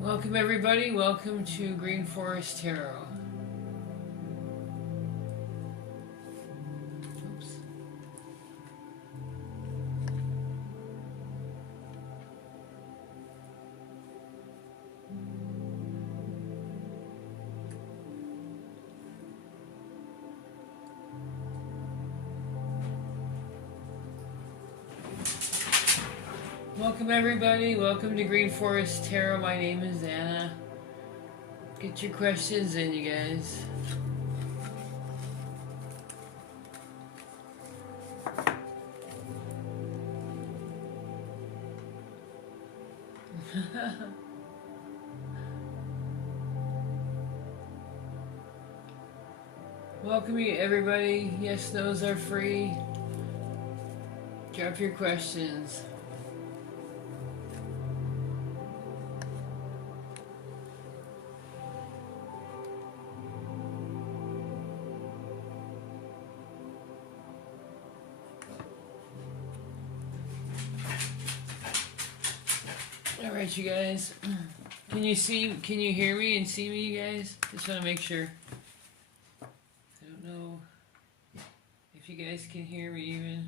Welcome everybody, welcome to Green Forest Tarot. Oops. Welcome everybody, welcome to Green Forest Tarot. My name is Anna. Get your questions in, you guys. Welcome you everybody. Yes, no's are free. Drop your questions. Alright, you guys. Can you hear me and see me, you guys? Just want to make sure. I don't know if you guys can hear me even.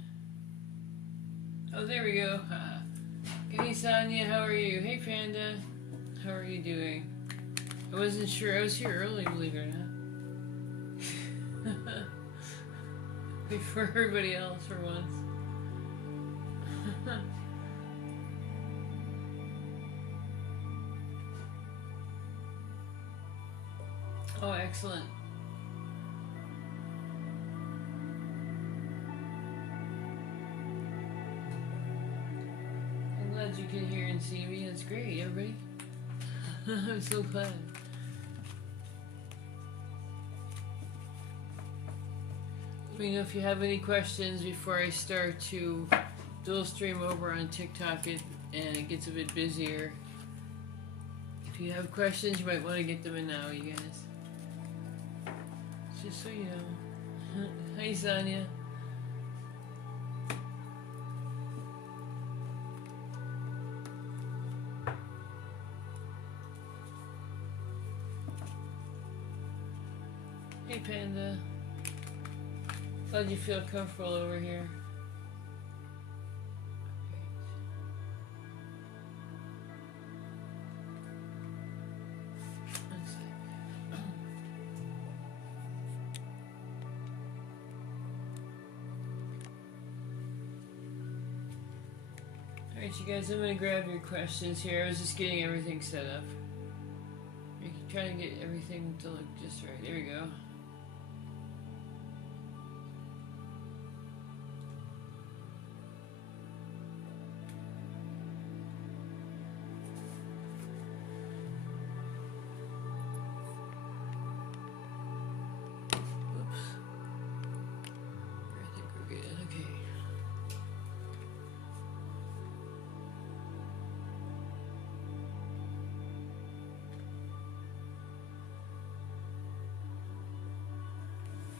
Oh, there we go. Hey, Sonia, how are you? Hey, Panda. How are you doing? I wasn't sure. I was here early, believe it or not. Before everybody else for once. Oh, excellent. I'm glad you can hear and see me. That's great, everybody. I'm so glad. Let me know if you have any questions before I start to dual stream over on TikTok and it gets a bit busier. If you have questions, you might want to get them in now, you guys. Just so you know. Hey, Sonia. Hey, Panda. Glad you feel comfortable over here. Alright, you guys, I'm gonna grab your questions here. I was just getting everything set up. Trying to get everything to look just right. There we go.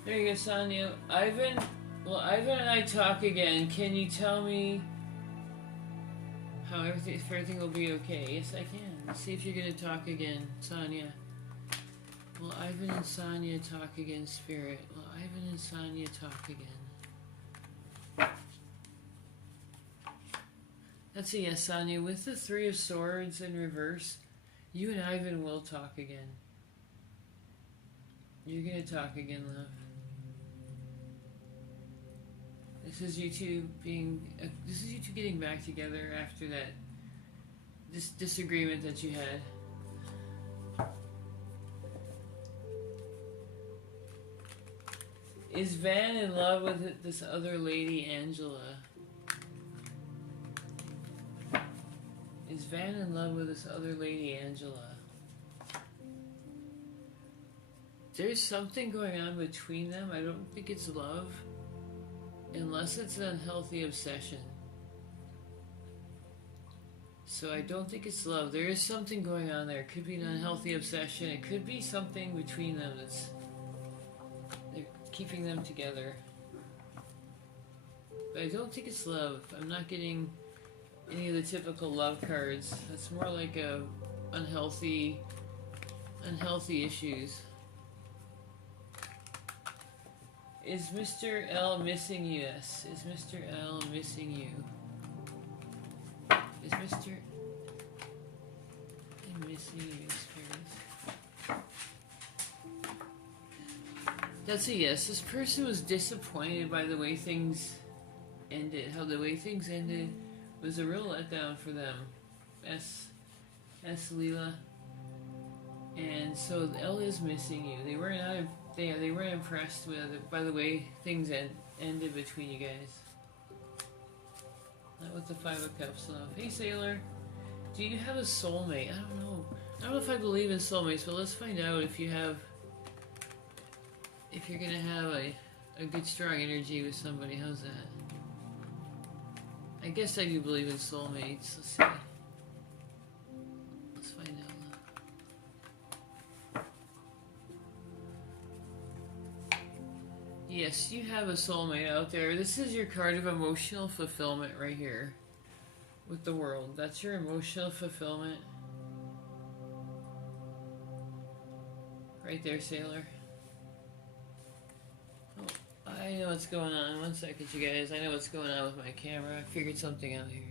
There you go, Sonia. Ivan and I talk again. Can you tell me how if everything will be okay? Yes, I can. Let's see if you're going to talk again, Sonia. Will Ivan and Sonia talk again, Spirit? Will Ivan and Sonia talk again? That's a yes, Sonia. With the Three of Swords in reverse, you and Ivan will talk again. You're going to talk again, love. This is you two getting back together after this disagreement that you had. Is Van in love with this other lady, Angela? Is Van in love with this other lady, Angela? There's something going on between them. I don't think it's love. Unless it's an unhealthy obsession. So I don't think it's love. There is something going on there. It could be an unhealthy obsession. It could be something between them that's keeping them together. But I don't think it's love. I'm not getting any of the typical love cards. It's more like a unhealthy issues. Is Mr. L missing you? Yes. Is Mr. L missing you? Is Mr. I'm missing you, spirits? That's a yes. This person was disappointed by the way things ended. How the way things ended was a real letdown for them. S. Leela. And so L is missing you. They weren't impressed by the way things ended between you guys. Not with the Five of Cups love. Hey Sailor, do you have a soulmate? I don't know. I don't know if I believe in soulmates, but let's find out if you're gonna have a good strong energy with somebody. How's that? I guess I do believe in soulmates. Let's see. Let's find out. Yes, you have a soulmate out there. This is your card of emotional fulfillment right here with the World. That's your emotional fulfillment. Right there, Sailor. Oh, I know what's going on. One second, you guys. I know what's going on with my camera. I figured something out here.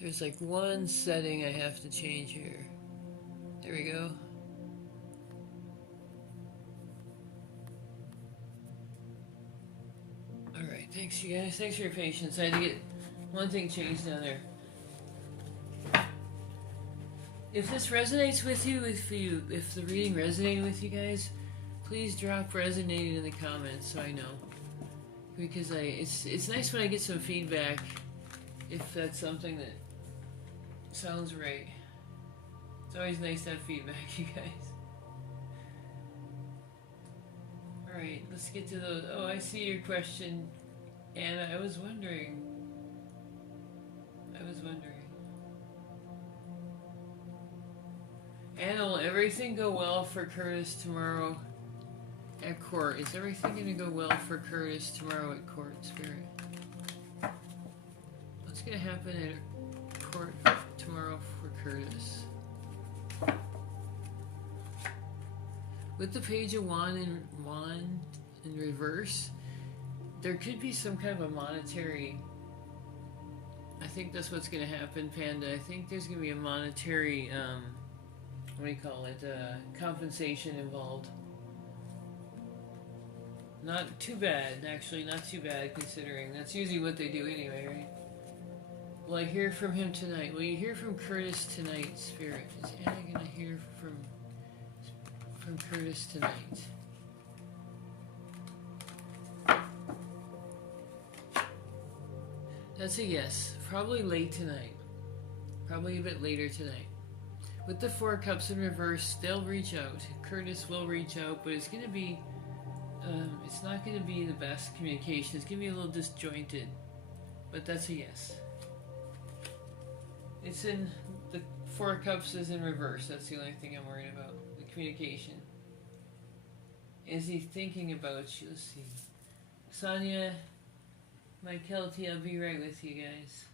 There's like one setting I have to change here. There we go. Alright, thanks you guys. Thanks for your patience. I had to get one thing changed down there. If this resonates with you, if the reading resonated with you guys, please drop resonated in the comments so I know. Because it's nice when I get some feedback if that's something that sounds right. It's always nice to have feedback, you guys. Alright, let's get to those. Oh, I see your question, Anna. I was wondering. Anna, will everything go well for Curtis tomorrow at court? Is everything going to go well for Curtis tomorrow at court, Spirit? What's going to happen at court tomorrow for Curtis? With the Page of Wand in reverse, there could be some kind of a monetary. I think that's what's going to happen, Panda. I think there's going to be a monetary, what do you call it, compensation involved. Not too bad, actually, not too bad considering. That's usually what they do anyway, right? Will I hear from him tonight? Will you hear from Curtis tonight, Spirit? Is Anna going to hear from Curtis tonight? That's a yes. Probably late tonight. Probably a bit later tonight. With the Four Cups in reverse, they'll reach out. Curtis will reach out, but it's going to be, it's not going to be the best communication. It's going to be a little disjointed, but that's a yes. It's in, the Four Cups is in reverse. That's the only thing I'm worried about. The communication. Is he thinking about you? Let's see. Sonia, my Kelty, I'll be right with you guys.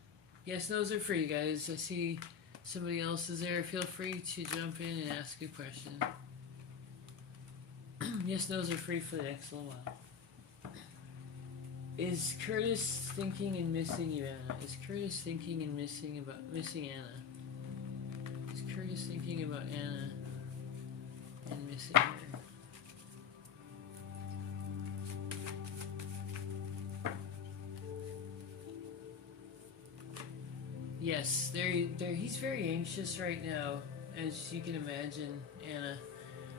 Yes, those are free, guys. I see somebody else is there. Feel free to jump in and ask a question. Yes, those are free for the next little while. Is Curtis thinking and missing you, Anna? Is Curtis thinking and missing Anna? Is Curtis thinking about Anna and missing her? Yes, he's very anxious right now, as you can imagine, Anna.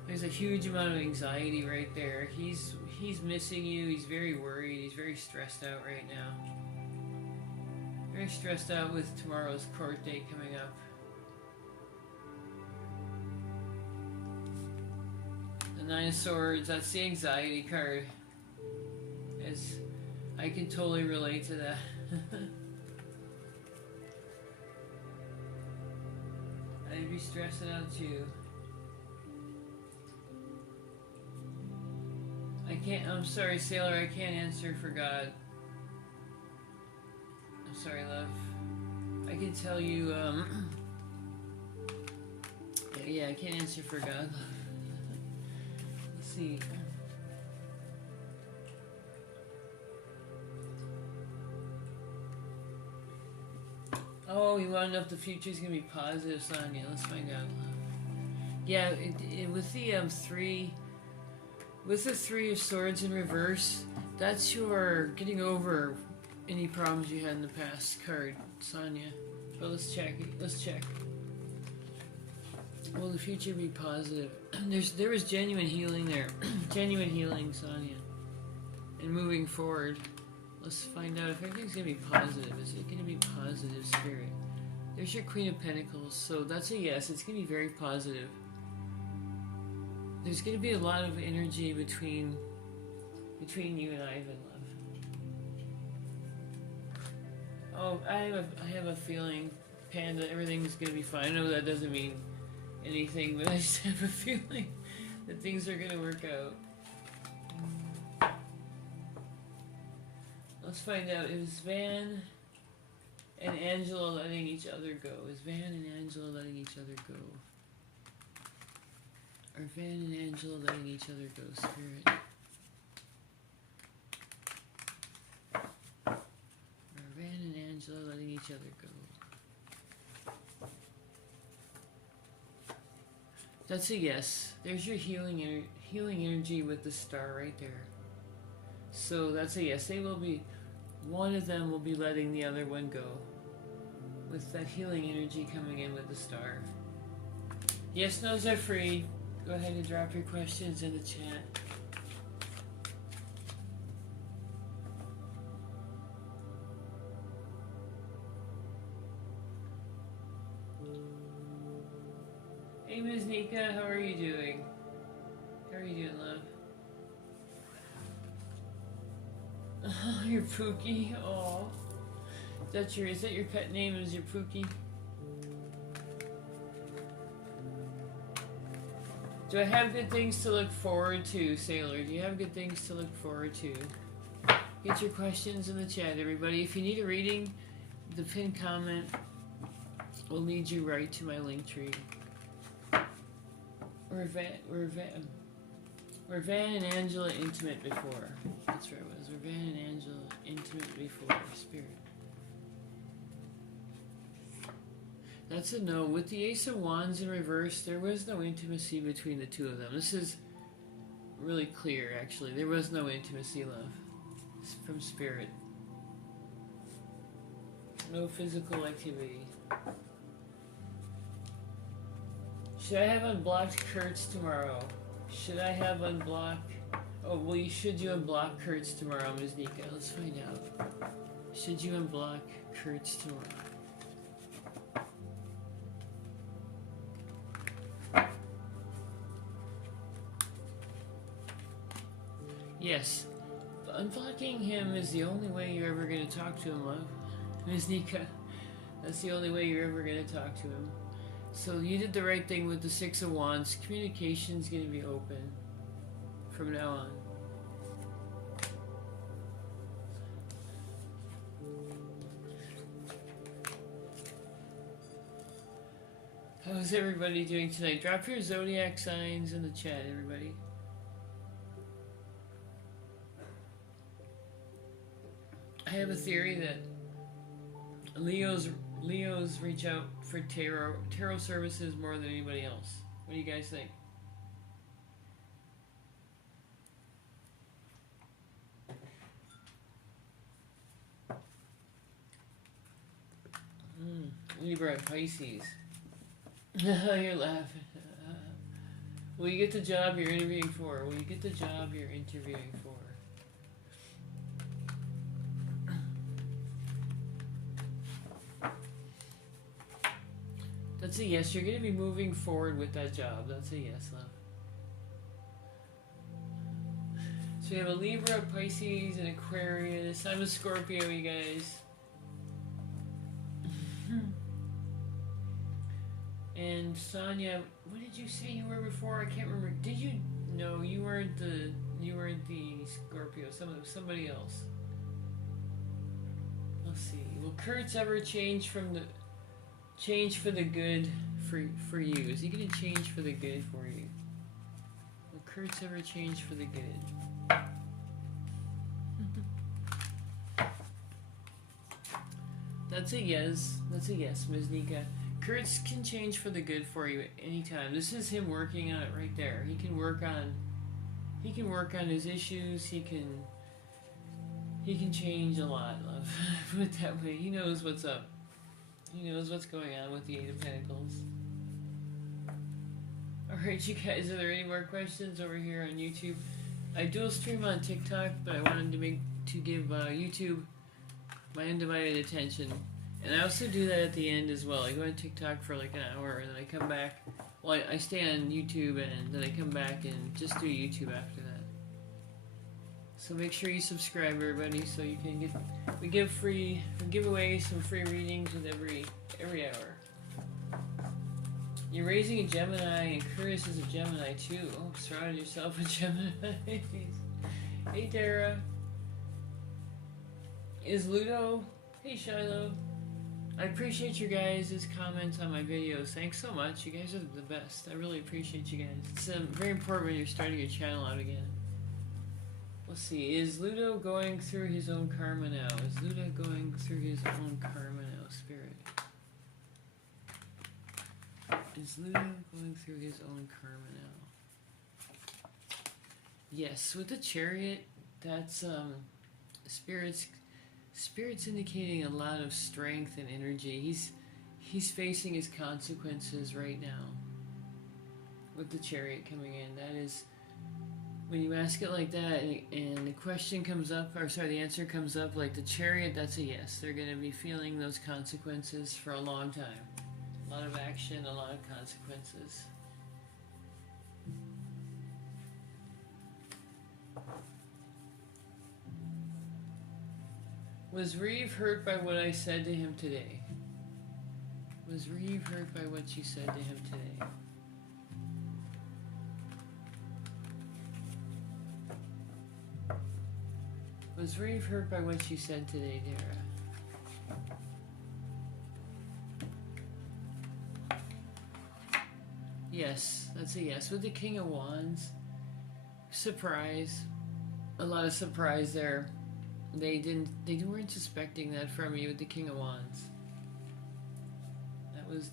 There's a huge amount of anxiety right there. He's missing you. He's very worried. He's very stressed out right now. Very stressed out with tomorrow's court date coming up. The Nine of Swords, that's the anxiety card. I can totally relate to that. I I'd be stressing out too. I'm sorry, Sailor, I can't answer for God. I'm sorry, love. I can tell you, yeah, I can't answer for God. Let's see. Oh, you want to know if the future's gonna be positive, Sonia? Let's find out. Yeah, with the three of swords in reverse, that's your getting over any problems you had in the past card, Sonia. But let's check. Let's check. Will the future be positive? There was genuine healing there, genuine healing, Sonia, and moving forward. Let's find out if everything's gonna be positive. Is it gonna be positive, Spirit? There's your Queen of Pentacles, so that's a yes. It's gonna be very positive. There's gonna be a lot of energy between you and Ivan, love. Oh, I have a feeling, Panda, everything's gonna be fine. I know that doesn't mean anything, but I just have a feeling that things are gonna work out. Let's find out. Is Van and Angela letting each other go? Is Van and Angela letting each other go? Are Van and Angela letting each other go, Spirit? Are Van and Angela letting each other go? That's a yes. There's your healing energy with the star right there. So that's a yes. They will be. One of them will be letting the other one go. With that healing energy coming in with the star. Yes, no's are free. Go ahead and drop your questions in the chat. Hey, Ms. Nika, how are you doing? How are you doing, love? Oh, your Pookie. Oh, is that your pet name? Is your Pookie? Do I have good things to look forward to, Sailor? Do you have good things to look forward to? Get your questions in the chat, everybody. If you need a reading, the pinned comment will lead you right to my link tree. Were Van and Angela intimate before? That's where it was. Were Van and Angela intimate before, Spirit? That's a no. With the Ace of Wands in reverse, there was no intimacy between the two of them. This is really clear, actually. There was no intimacy, love. It's from Spirit. No physical activity. Should I have unblocked Kurtz tomorrow? Should I have unblocked... Oh, well, should you unblock Kurtz tomorrow, Ms. Nika? Let's find out. Should you unblock Kurtz tomorrow? Yes. Unblocking him is the only way you're ever going to talk to him, love. Ms. Nika. That's the only way you're ever going to talk to him. So you did the right thing with the Six of Wands. Communication's going to be open from now on. How's everybody doing tonight? Drop your zodiac signs in the chat, everybody. I have a theory that Leos reach out for tarot services more than anybody else. What do you guys think? Libra and Pisces. You're laughing. Will you get the job you're interviewing for? Will you get the job you're interviewing for? That's a yes. You're going to be moving forward with that job. That's a yes, love. So we have a Libra, Pisces, and Aquarius. I'm a Scorpio, you guys. And Sonia, what did you say you were before? I can't remember. Did you? No, you weren't the Scorpio. Somebody else. Let's see. Will Kurt's ever change for the good for you? Is he gonna change for the good for you? Will Kurt's ever change for the good? That's a yes. That's a yes, Ms. Nika. Kurtz can change for the good for you anytime. This is him working on it right there. He can work on his issues. He can change a lot, love. Put it that way. He knows what's up. He knows what's going on with the Eight of Pentacles. Alright, you guys, are there any more questions over here on YouTube? I dual stream on TikTok, but I wanted to give YouTube my undivided attention. And I also do that at the end as well. I go on TikTok for like an hour and then I come back. Well, I stay on YouTube and then I come back and just do YouTube after that. So make sure you subscribe, everybody, so you can get. We give away some free readings with every hour. You're raising a Gemini, and Curtis is a Gemini too. Oh, surround yourself with Gemini. Hey, Tara. Is Ludo? Hey, Shiloh. I appreciate your guys' comments on my videos. Thanks so much. You guys are the best. I really appreciate you guys. It's very important when you're starting your channel out again. Let's see. Is Ludo going through his own karma now? Is Ludo going through his own karma now, Spirit? Is Ludo going through his own karma now? Yes, with the Chariot, that's Spirit's indicating a lot of strength and energy. He's facing his consequences right now. With the Chariot coming in, that is, when you ask it like that and the question comes up, or sorry, the answer comes up like the Chariot, that's a yes. They're going to be feeling those consequences for a long time. A lot of action, a lot of consequences. Was Reeve hurt by what I said to him today? Was Reeve hurt by what you said to him today? Was Reeve hurt by what you said today, Dara? Yes, that's a yes. With the King of Wands, surprise. A lot of surprise there. They weren't suspecting that from you with the King of Wands.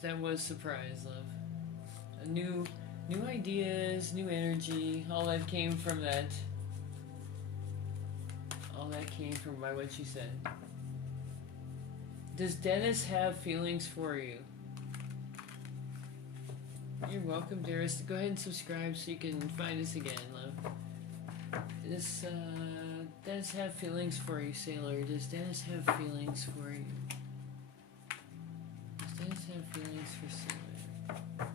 That was surprise, love. New ideas, new energy, all that came from that. All that came from by what you said. Does Dennis have feelings for you? You're welcome, dearest. Go ahead and subscribe so you can find us again, love. Does have feelings for you, Sailor? Does Dennis have feelings for you? Does Dennis have feelings for Sailor?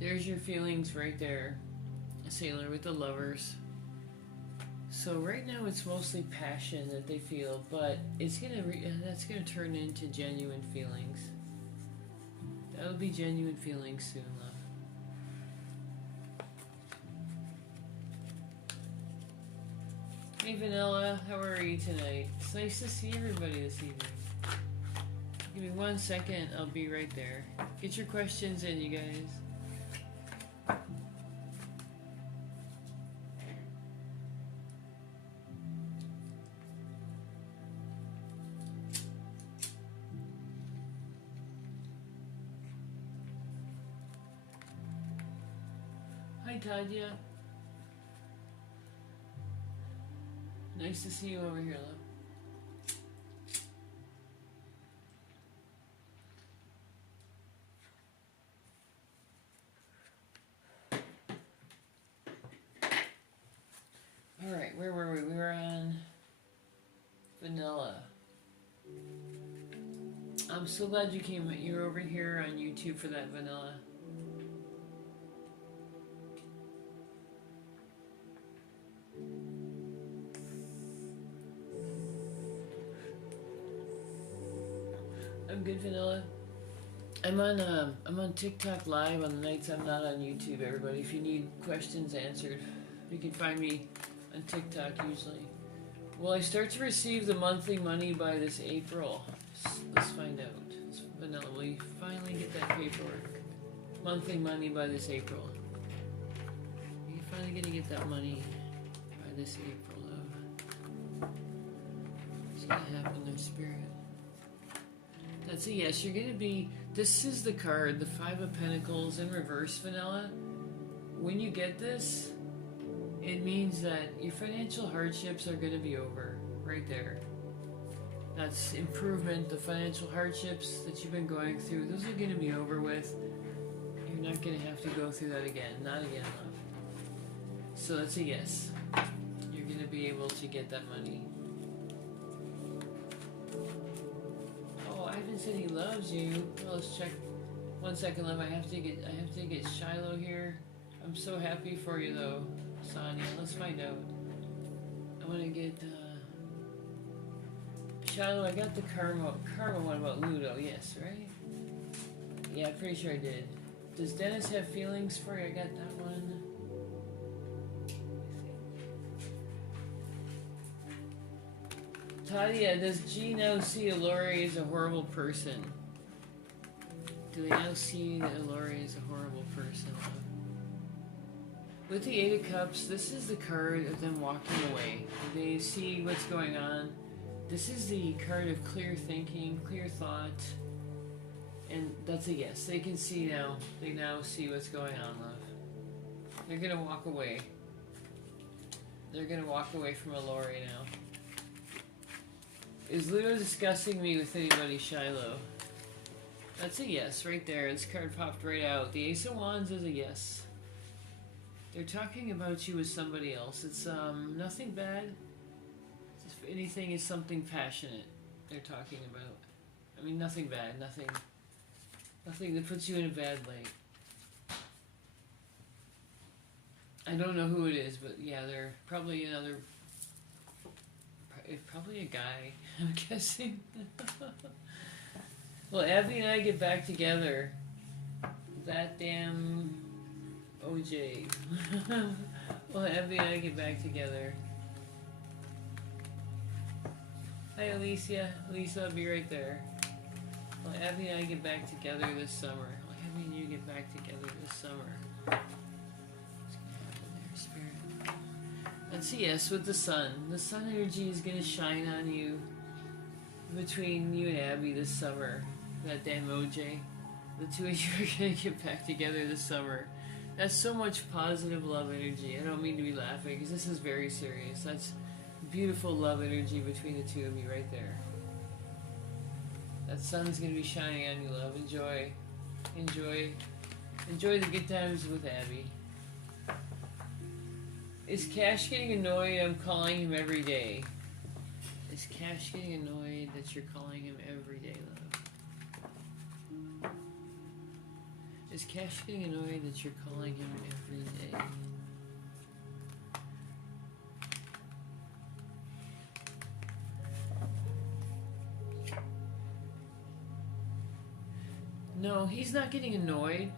There's your feelings right there, Sailor, with the Lovers. So right now it's mostly passion that they feel, but it's that's gonna turn into genuine feelings. That'll be genuine feelings soon, love. Hey Vanilla, how are you tonight? It's nice to see everybody this evening. Give me 1 second, I'll be right there. Get your questions in, you guys. Hi Tanya. Nice to see you over here, love. Alright, where were we? We were on Vanilla. I'm so glad you're over here on YouTube for that, Vanilla. doing good, Vanilla. I'm on TikTok live on the nights I'm not on YouTube. Everybody, if you need questions answered, you can find me on TikTok usually. Will I start to receive the monthly money by this April? Let's find out. Vanilla, will you finally get that paperwork? Monthly money by this April. Are you finally gonna get that money by this April, love? What's gonna happen there, Spirit? That's a yes. You're gonna be. This is the card, the Five of Pentacles in reverse, Vanilla. When you get this, it means that your financial hardships are gonna be over. Right there. That's improvement. The financial hardships that you've been going through, those are gonna be over with. You're not gonna have to go through that again. Not again, love. So that's a yes. You're gonna be able to get that money. Ivan said he loves you. Well, let's check. 1 second, love. I have to get Shiloh here. I'm so happy for you, though, Sonia. Let's find out. I want to get Shiloh. I got the karma one about Ludo. Yes, right? Yeah, I'm pretty sure I did. Does Dennis have feelings for you? I got that one. Tadia, does G now see Alori as a horrible person? Do they now see that Alori is a horrible person? With the Eight of Cups, this is the card of them walking away. They see what's going on. This is the card of clear thinking, clear thought. And that's a yes. They can see now. They now see what's going on, love. They're going to walk away. They're going to walk away from Alori now. Is Ludo discussing me with anybody, Shiloh? That's a yes, right there. This card popped right out. The Ace of Wands is a yes. They're talking about you with somebody else. It's nothing bad. If anything, is something passionate they're talking about. I mean, nothing bad. Nothing that puts you in a bad light. I don't know who it is, but yeah, they're probably another... Probably a guy, I'm guessing. Well, Abby and I get back together. That damn OJ. Well, Abby and I get back together. Hi, Alicia. Lisa, I'll be right there. Well, Abby and I get back together this summer. Well, Abby and you get back together this summer. Let's see, yes, with the sun. The sun energy is going to shine on you between you and Abby this summer. That damn OJ. The two of you are going to get back together this summer. That's so much positive love energy. I don't mean to be laughing because this is very serious. That's beautiful love energy between the two of you right there. That sun's going to be shining on you, love. Enjoy. Enjoy the good times with Abby. Is Cash getting annoyed I'm calling him every day? Is Cash getting annoyed that you're calling him every day, love? Is Cash getting annoyed that you're calling him every day? No, he's not getting annoyed.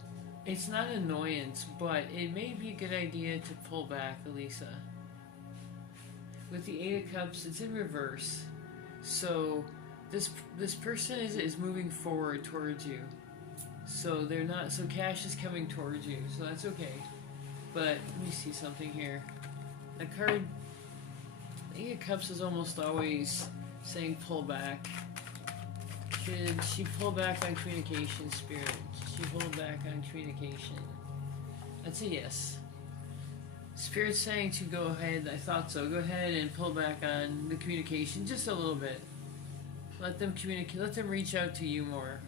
It's not annoyance, but it may be a good idea to pull back, Elisa. With the Eight of Cups, it's in reverse. So this person is moving forward towards you. So they're not. So Cash is coming towards you. So that's okay. But let me see something here. The card, the Eight of Cups is almost always saying pull back. Should she pull back on communication, Spirit? Should she hold back on communication? That's a yes. Spirit's saying to go ahead. I thought so. Go ahead and pull back on the communication just a little bit. Let them communicate. Let them reach out to you more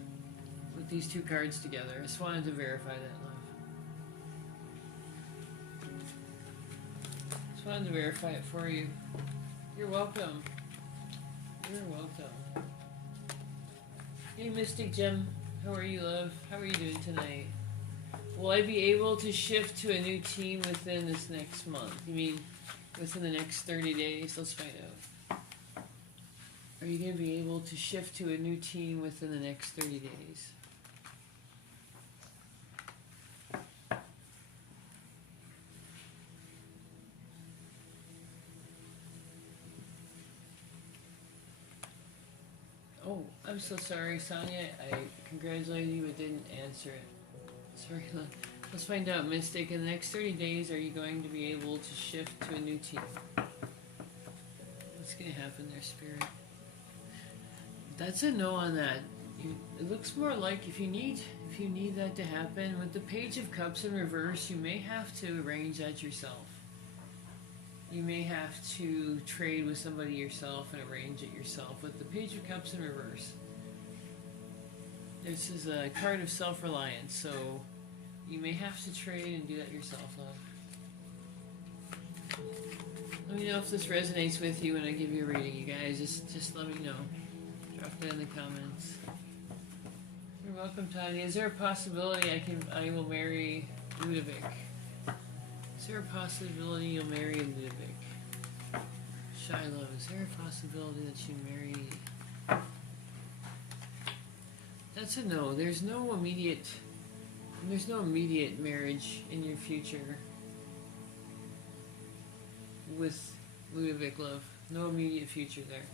with these two cards together. I just wanted to verify that, love. Just wanted to verify it for you. You're welcome. You're welcome. Hey, Mystic Gem. How are you, love? How are you doing tonight? Will I be able to shift to a new team within this next month? You mean within the next 30 days? Let's find out. are you going to be able to shift to a new team within the next 30 days? Oh, I'm so sorry, Sonia. I congratulated you but didn't answer it. Sorry. Let's find out, Mystic. In the next 30 days, are you going to be able to shift to a new team? What's going to happen there, Spirit? That's a no on that. It looks more like if you need that to happen, with the Page of Cups in reverse, you may have to arrange that yourself. You may have to trade with somebody yourself and arrange it yourself with the Page of Cups in reverse. This is a card of self-reliance, so you may have to trade and do that yourself, love. Let me know if this resonates with you when I give you a reading, you guys. Just let me know. Drop that in the comments. You're welcome, Tony. Is there a possibility I will marry Ludovic? Is there a possibility you'll marry Ludovic? Shiloh, is there a possibility that you marry? That's a no. There's no immediate marriage in your future with Ludovic, love. No immediate future there.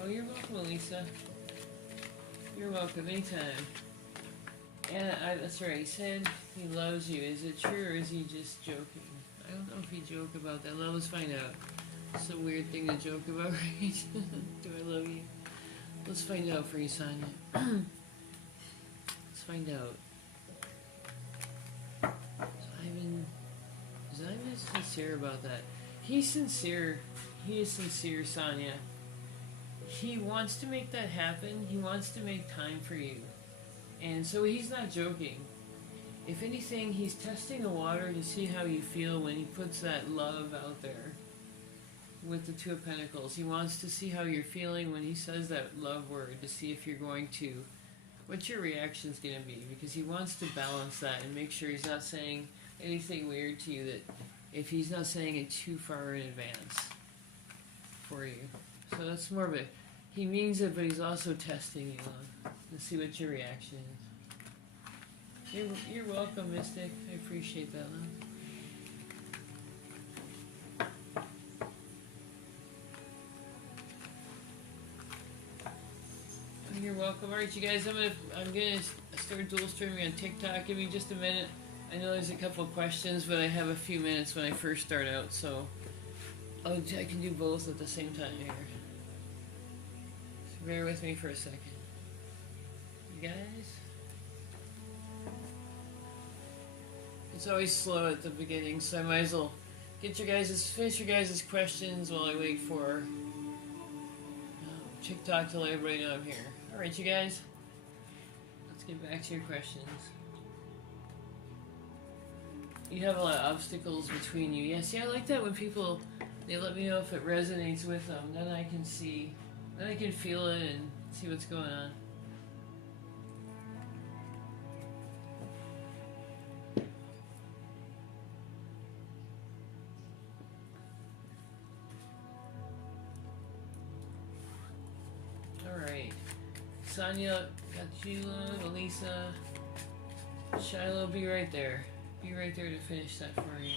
Oh, you're welcome, Elisa. You're welcome anytime. And that's right. He said he loves you. Is it true or is he just joking? I don't know if he joked about that. Let's find out. It's a weird thing to joke about, right? Do I love you? Let's find out for you, Sonia. Let's find out. Simon is sincere about that. He's sincere. He is sincere, Sonia. He wants to make that happen. He wants to make time for you. And so he's not joking. If anything, he's testing the water to see how you feel when he puts that love out there with the Two of Pentacles. He wants to see how you're feeling when he says that love word, to see if you're going to, what your reaction's going to be, because he wants to balance that and make sure he's not saying anything weird to you, that if he's not saying it too far in advance for you. So that's more of a, he means it, but he's also testing you on to see what your reaction is. You're welcome, Mystic. I appreciate that, love. You're welcome. Alright, you guys, I'm gonna start dual streaming on TikTok. Give me just a minute. I know there's a couple of questions, but I have a few minutes when I first start out, so I can do both at the same time here. So bear with me for a second. You guys? It's always slow at the beginning, so I might as well finish your guys' questions while I wait for TikTok to let everybody know I'm here. Alright, you guys, let's get back to your questions. You have a lot of obstacles between you. Yeah, see, I like that when people, they let me know if it resonates with them. Then I can see, then I can feel it and see what's going on. Alright. Sonia, got you, Elisa. Shiloh, be right there. Be right there to finish that for you.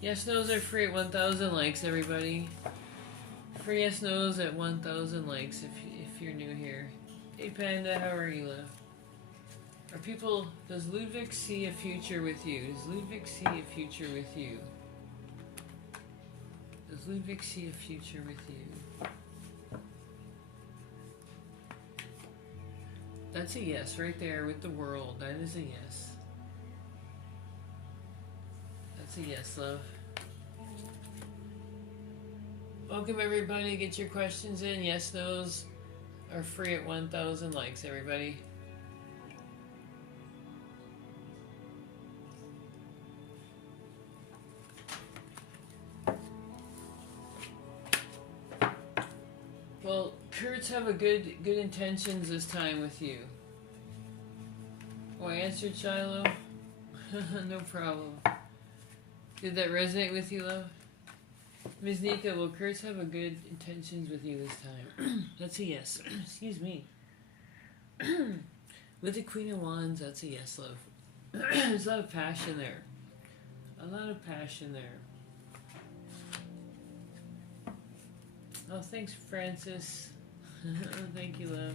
Yes, no's are free at 1,000 likes, everybody. Free yes, no's at 1,000 likes if you're new here. Hey Panda, how are you, love? Are people, does Ludwig see a future with you? Does Ludwig see a future with you? Does Ludwig see a future with you? That's a yes right there with the world. That is a yes. That's a yes, love. Welcome everybody. Get your questions in. Yes, those are free at 1,000 likes, everybody. Well, Kurtz have a good intentions this time with you. Oh, I answered Shiloh? No problem. Did that resonate with you, love? Ms. Nika, will Kurtz have a good intentions with you this time? That's a yes. Excuse me. With the Queen of Wands, that's a yes, love. There's a lot of passion there. A lot of passion there. Oh, thanks, Francis. Thank you, love.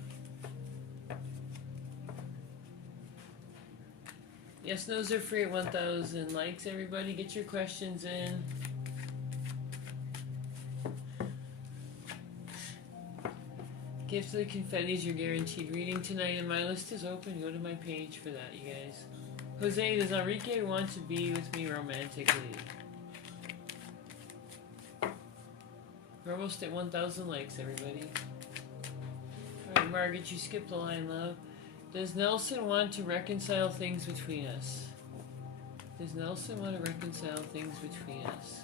Yes, no's are free at 1,000 likes, everybody. Get your questions in. Gift of the Confettis, your guaranteed reading tonight, and my list is open. Go to my page for that, you guys. Jose, does Enrique want to be with me romantically? We're almost at 1,000 likes, everybody. Alright, Margaret, you skipped a line, love. Does Nelson want to reconcile things between us? Does Nelson want to reconcile things between us?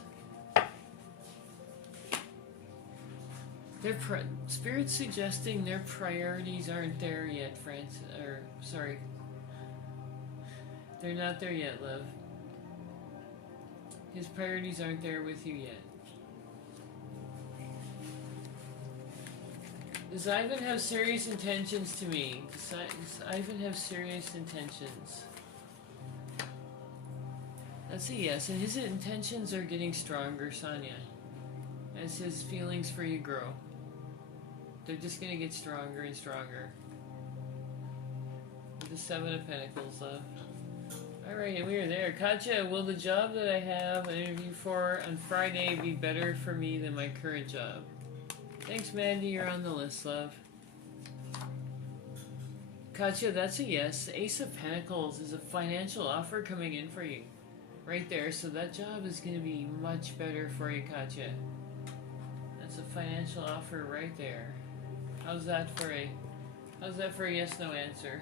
Spirit's suggesting their priorities aren't there yet, Francis. Or, sorry. They're not there yet, love. His priorities aren't there with you yet. Does Ivan have serious intentions to me? Does Ivan have serious intentions? That's a yes, and his intentions are getting stronger, Sonia. As his feelings for you grow. They're just gonna get stronger and stronger. With the Seven of Pentacles, love. Alright, and we are there. Katya, will the job that I have an interview for on Friday be better for me than my current job? Thanks, Mandy. You're on the list, love. Katya, that's a yes. Ace of Pentacles is a financial offer coming in for you. Right there. So that job is going to be much better for you, Katya. That's a financial offer right there. How's that for a yes-no answer?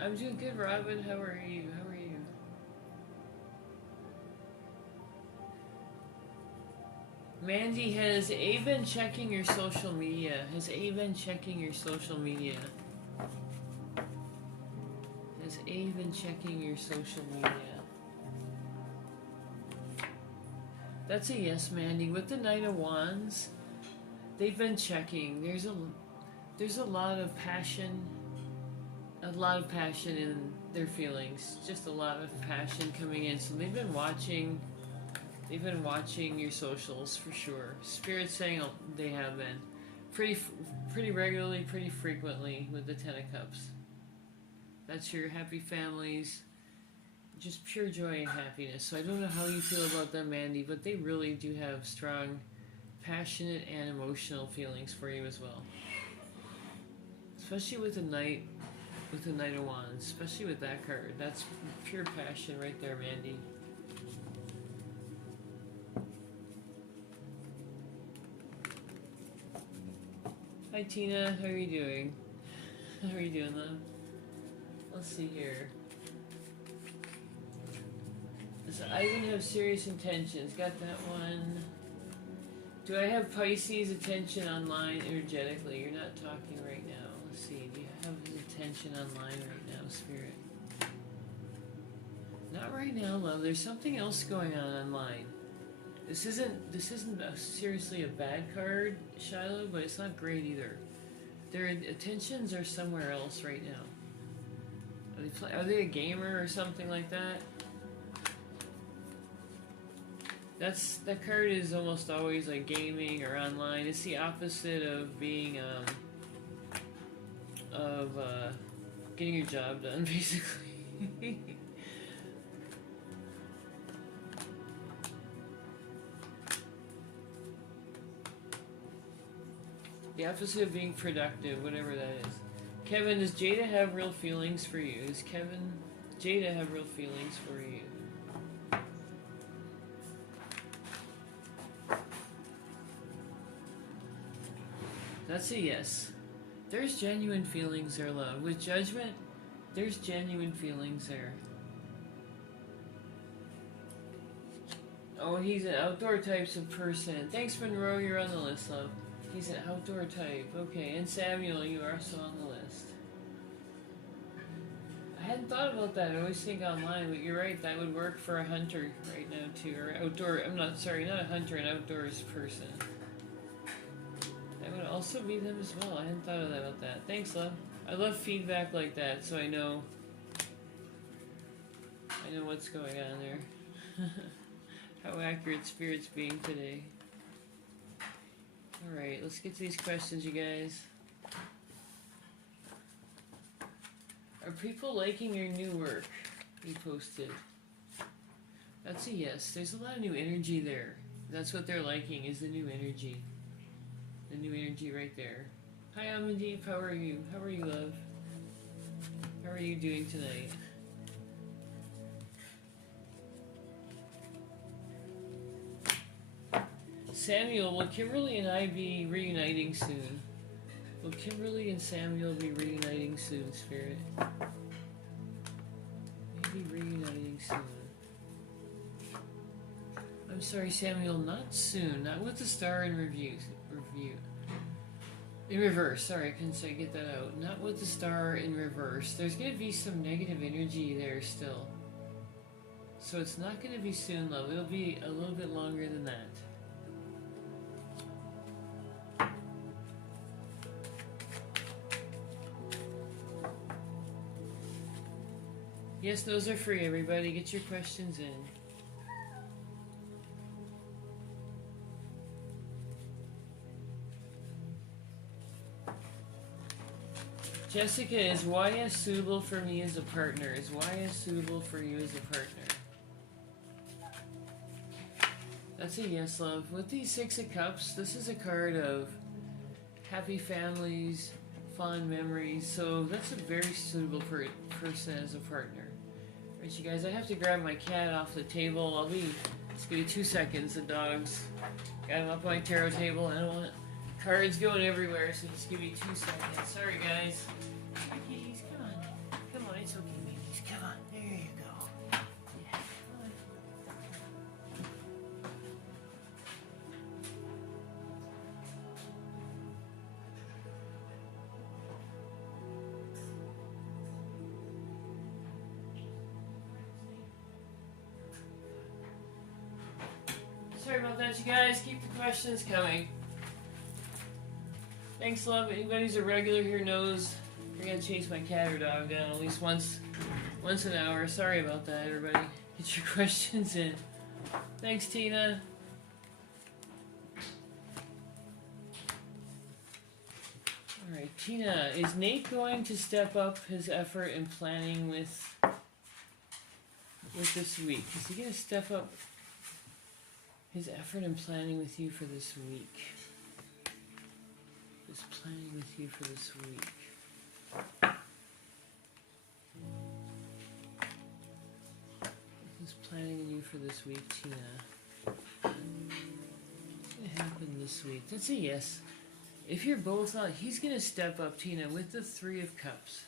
I'm doing good, Robin. How are you? Mandy, has A been checking your social media? Has A been checking your social media? Has A been checking your social media? That's a yes, Mandy. With the Knight of Wands, they've been checking. There's a lot of passion. A lot of passion in their feelings. Just a lot of passion coming in. So they've been watching. They've been watching your socials for sure. Spirit's saying they have been pretty regularly, pretty frequently with the Ten of Cups. That's your happy families, just pure joy and happiness. So I don't know how you feel about them, Mandy, but they really do have strong, passionate and emotional feelings for you as well. Especially with the Knight of Wands, especially with that card. That's pure passion right there, Mandy. Hi Tina, how are you doing? How are you doing, love? Let's see here. Does Ivan have serious intentions? Got that one. Do I have Pisces attention online energetically? You're not talking right now. Let's see. Do you have his attention online right now, Spirit? Not right now, love. There's something else going on online. This isn't seriously a bad card, Shiloh, but it's not great either. Their attentions are somewhere else right now. Are they a gamer or something like that? That card is almost always like gaming or online. It's the opposite of being getting your job done, basically. The opposite of being productive, whatever that is. Kevin, does Jada have real feelings for you? Does Jada have real feelings for you? That's a yes. There's genuine feelings there, love. With Judgment, there's genuine feelings there. Oh, he's an outdoor types of person. Thanks, Monroe. You're on the list, love. He's an outdoor type. Okay, and Samuel, you are also on the list. I hadn't thought about that. I always think online, but you're right. That would work for a hunter right now too, or outdoor. I'm not sorry, not a hunter, an outdoors person. That would also be them as well. I hadn't thought about that. Thanks, love. I love feedback like that, so I know what's going on there. How accurate Spirit's being today. Alright, let's get to these questions, you guys. Are people liking your new work you posted? That's a yes. There's a lot of new energy there. That's what they're liking, is the new energy. The new energy right there. Hi, Amandeep. How are you? How are you, love? How are you doing tonight? Samuel, will Kimberly and I be reuniting soon? Will Kimberly and Samuel be reuniting soon, Spirit? Maybe reuniting soon. I'm sorry, Samuel, not soon. Not with the star in review. In reverse. Sorry, I couldn't say get that out. Not with the star in reverse. There's going to be some negative energy there still. So it's not going to be soon, love. It'll be a little bit longer than that. Yes, those are free, everybody. Get your questions in. Jessica, is YS suitable for me as a partner? Is YS suitable for you as a partner? That's a yes, love. With these Six of Cups, this is a card of happy families, fond memories, so that's a very suitable person as a partner. Alright, you guys, I have to grab my cat off the table. I'll be, just give me 2 seconds. The dogs got him up on my tarot table. I don't want cards going everywhere, so just give me 2 seconds. Sorry, guys. Come on, kitties, come on. Come on, it's okay, babies. Come on, there you go. Yeah, come on. Sorry about that, you guys. Keep the questions coming. Thanks, love. Anybody who's a regular here knows I gotta chase my cat or dog down at least once an hour. Sorry about that, everybody. Get your questions in. Thanks, Tina. Alright, Tina, is Nate going to step up his effort in planning with this week? Is he gonna step up his effort in planning with you for this week? Is planning with you for this week. Who's planning you for this week, Tina? What's gonna happen this week? That's a yes. If you're both on, he's gonna step up, Tina, with the Three of Cups.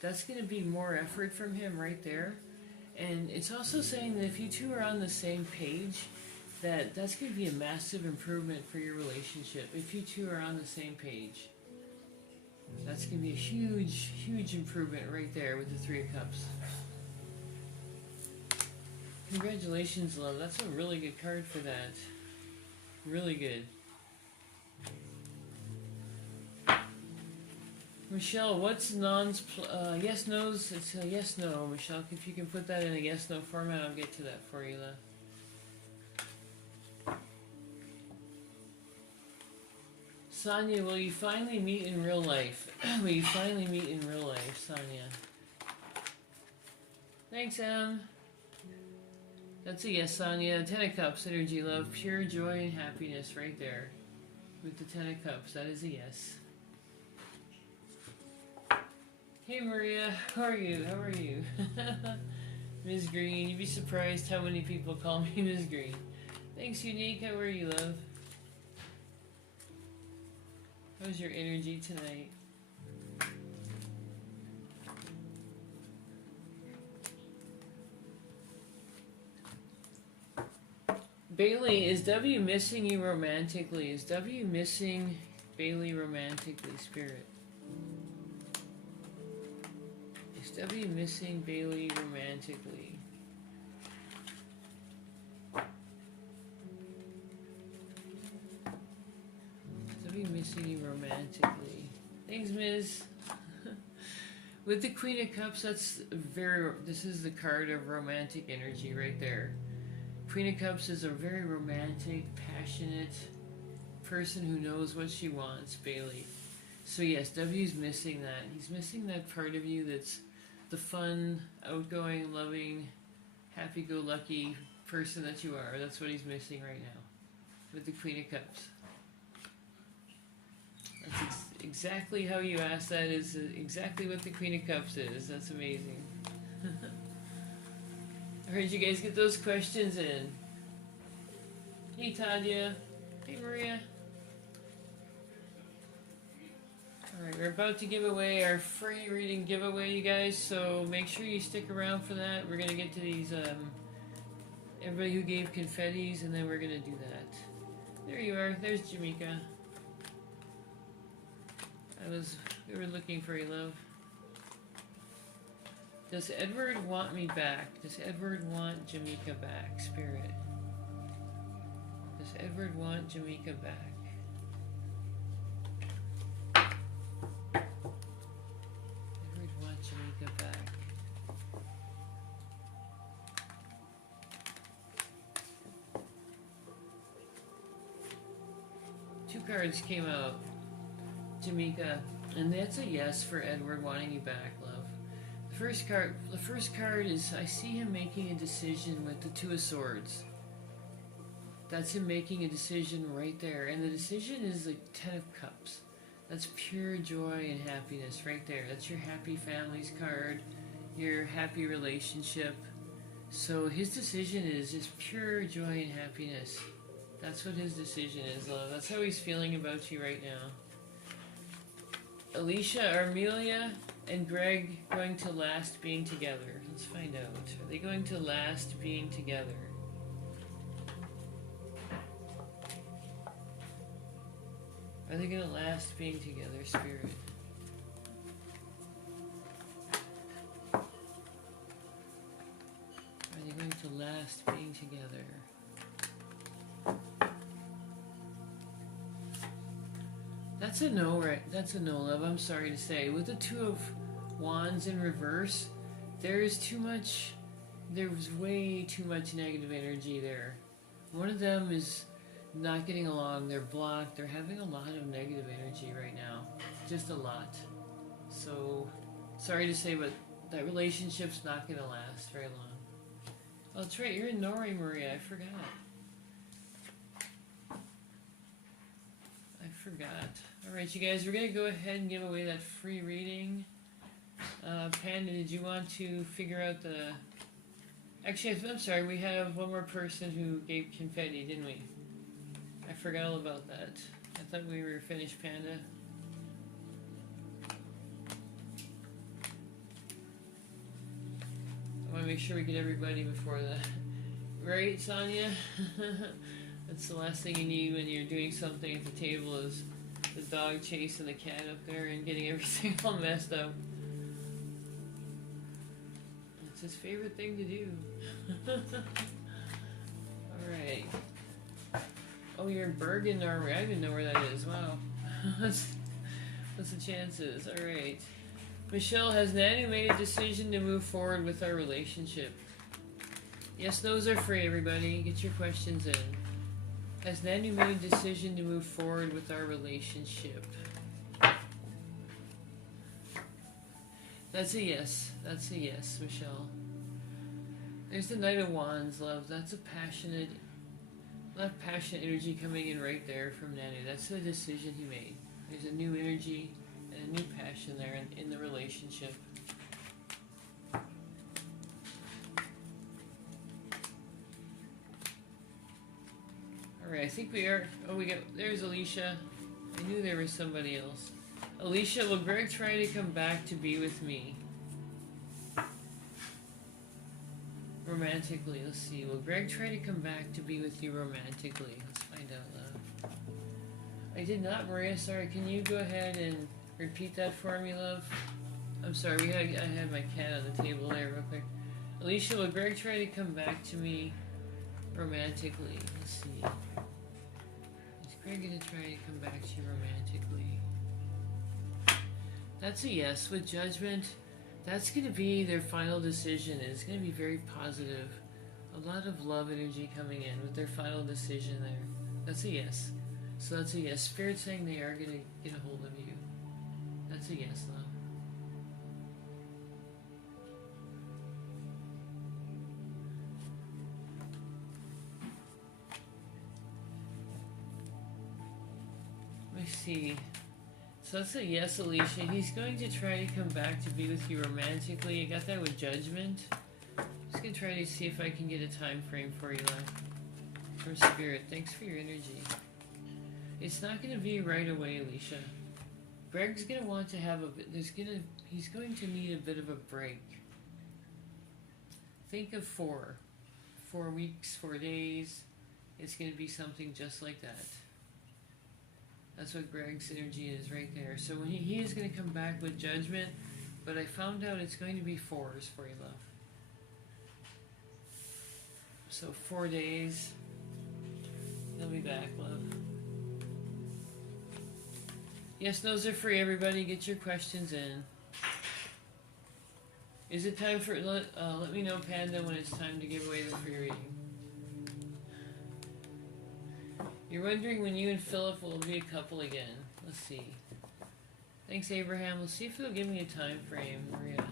That's gonna be more effort from him right there. And it's also saying that if you two are on the same page, that's going to be a massive improvement for your relationship. If you two are on the same page, that's going to be a huge, huge improvement right there with the Three of Cups. Congratulations, love. That's a really good card for that. Really good. Michelle, what's Non's yes, no's? It's a yes, no. Michelle, if you can put that in a yes, no format, I'll get to that for you, love. Sonia, will you finally meet in real life? Will you finally meet in real life, Sonia? Thanks, Em. That's a yes, Sonia. Ten of Cups, energy, love, pure joy and happiness right there. With the Ten of Cups, that is a yes. Hey, Maria. How are you? How are you? Ms. Green. You'd be surprised how many people call me Ms. Green. Thanks, Unique. How are you, love? How's your energy tonight? Bailey, is W missing you romantically? Is W missing Bailey romantically, Spirit? Is Is W missing Bailey romantically? Is W missing you romantically? Thanks, Ms. With the Queen of Cups, this is the card of romantic energy right there. Queen of Cups is a very romantic, passionate person who knows what she wants, Bailey. So yes, W's missing that. He's missing that part of you that's the fun, outgoing, loving, happy-go-lucky person that you are. That's what he's missing right now with the Queen of Cups. That's exactly how you asked that is exactly what the Queen of Cups is. That's amazing. I heard you guys get those questions in. Hey Tadia. Hey Maria. Alright, we're about to give away our free reading giveaway, you guys, so make sure you stick around for that. We're going to get to these, everybody who gave confettis, and then we're going to do that. There you are. There's Jamaica. We were looking for you, love. Does Edward want me back? Does Edward want Jamaica back, Spirit? Does Edward want Jamaica back? Edward want Jamaica back. Two cards came out. Jamaica, and that's a yes for Edward wanting you back, love. The first card is I see him making a decision with the Two of Swords. That's him making a decision right there, and the decision is the Ten of Cups. That's pure joy and happiness right there. That's your happy families card, your happy relationship. So his decision is just pure joy and happiness. That's what his decision is, love. That's how he's feeling about you right now. Alicia, are Amelia and Greg going to last being together? Let's find out. Are they going to last being together? Are they going to last being together, Spirit? Are they going to last being together? That's a no, right? That's a no, love. I'm sorry to say. With the Two of Wands in reverse, there's way too much negative energy there. One of them is not getting along. They're blocked. They're having a lot of negative energy right now. Just a lot. So, sorry to say, but that relationship's not going to last very long. Oh, that's right. You're in Norway, Maria. I forgot. Alright, you guys, we're going to go ahead and give away that free reading. Panda, did you want to figure out the... Actually, I'm sorry, we have one more person who gave confetti, didn't we? I forgot all about that. I thought we were finished, Panda. I want to make sure we get everybody before that. Right, Sonia? That's the last thing you need when you're doing something at the table is the dog chasing the cat up there and getting everything all messed up. It's his favorite thing to do. Alright. Oh, you're in Bergen, Norway. I didn't know where that is. Wow. What's the chances? Alright. Michelle, has Nanu made a decision to move forward with our relationship? Yes, those are free, everybody. Get your questions in. Has Nanu made a decision to move forward with our relationship? That's a yes. That's a yes, Michelle. There's the Knight of Wands, love. That's a passionate, lot of passionate energy coming in right there from Nanu. That's the decision he made. There's a new energy and a new passion there in the relationship. Alright, I think we are... Oh, there's Alicia. I knew there was somebody else. Alicia, will Greg try to come back to be with me? Romantically, let's see. Will Greg try to come back to be with you romantically? Let's find out, love. I did not, Maria. Sorry, can you go ahead and repeat that for me, love? I'm sorry, I had my cat on the table there real quick. Alicia, will Greg try to come back to me romantically? Let's see. Is Greg gonna try to come back to you romantically? That's a yes. With Judgment, that's gonna be their final decision. It's gonna be very positive. A lot of love energy coming in with their final decision there. That's a yes. So that's a yes. Spirit saying they are gonna get a hold of you. That's a yes, love. Let me see. So that's a yes, Alicia. He's going to try to come back to be with you romantically. I got that with Judgment. Just gonna try to see if I can get a time frame for you, love. From Spirit. Thanks for your energy. It's not gonna be right away, Alicia. Greg's gonna want to have a bit. He's going to need a bit of a break. Think of 4 weeks, 4 days. It's gonna be something just like that. That's what Greg's energy is right there. So when he is going to come back with Judgment, but I found out it's going to be 4s for you, love. So 4 days, he'll be back, love. Yes, those are free, everybody. Get your questions in. Is it time for, let me know, Panda, when it's time to give away the free reading. You're wondering when you and Philip will be a couple again. Let's see. Thanks, Abraham. We'll see if it'll give me a time frame, Maria.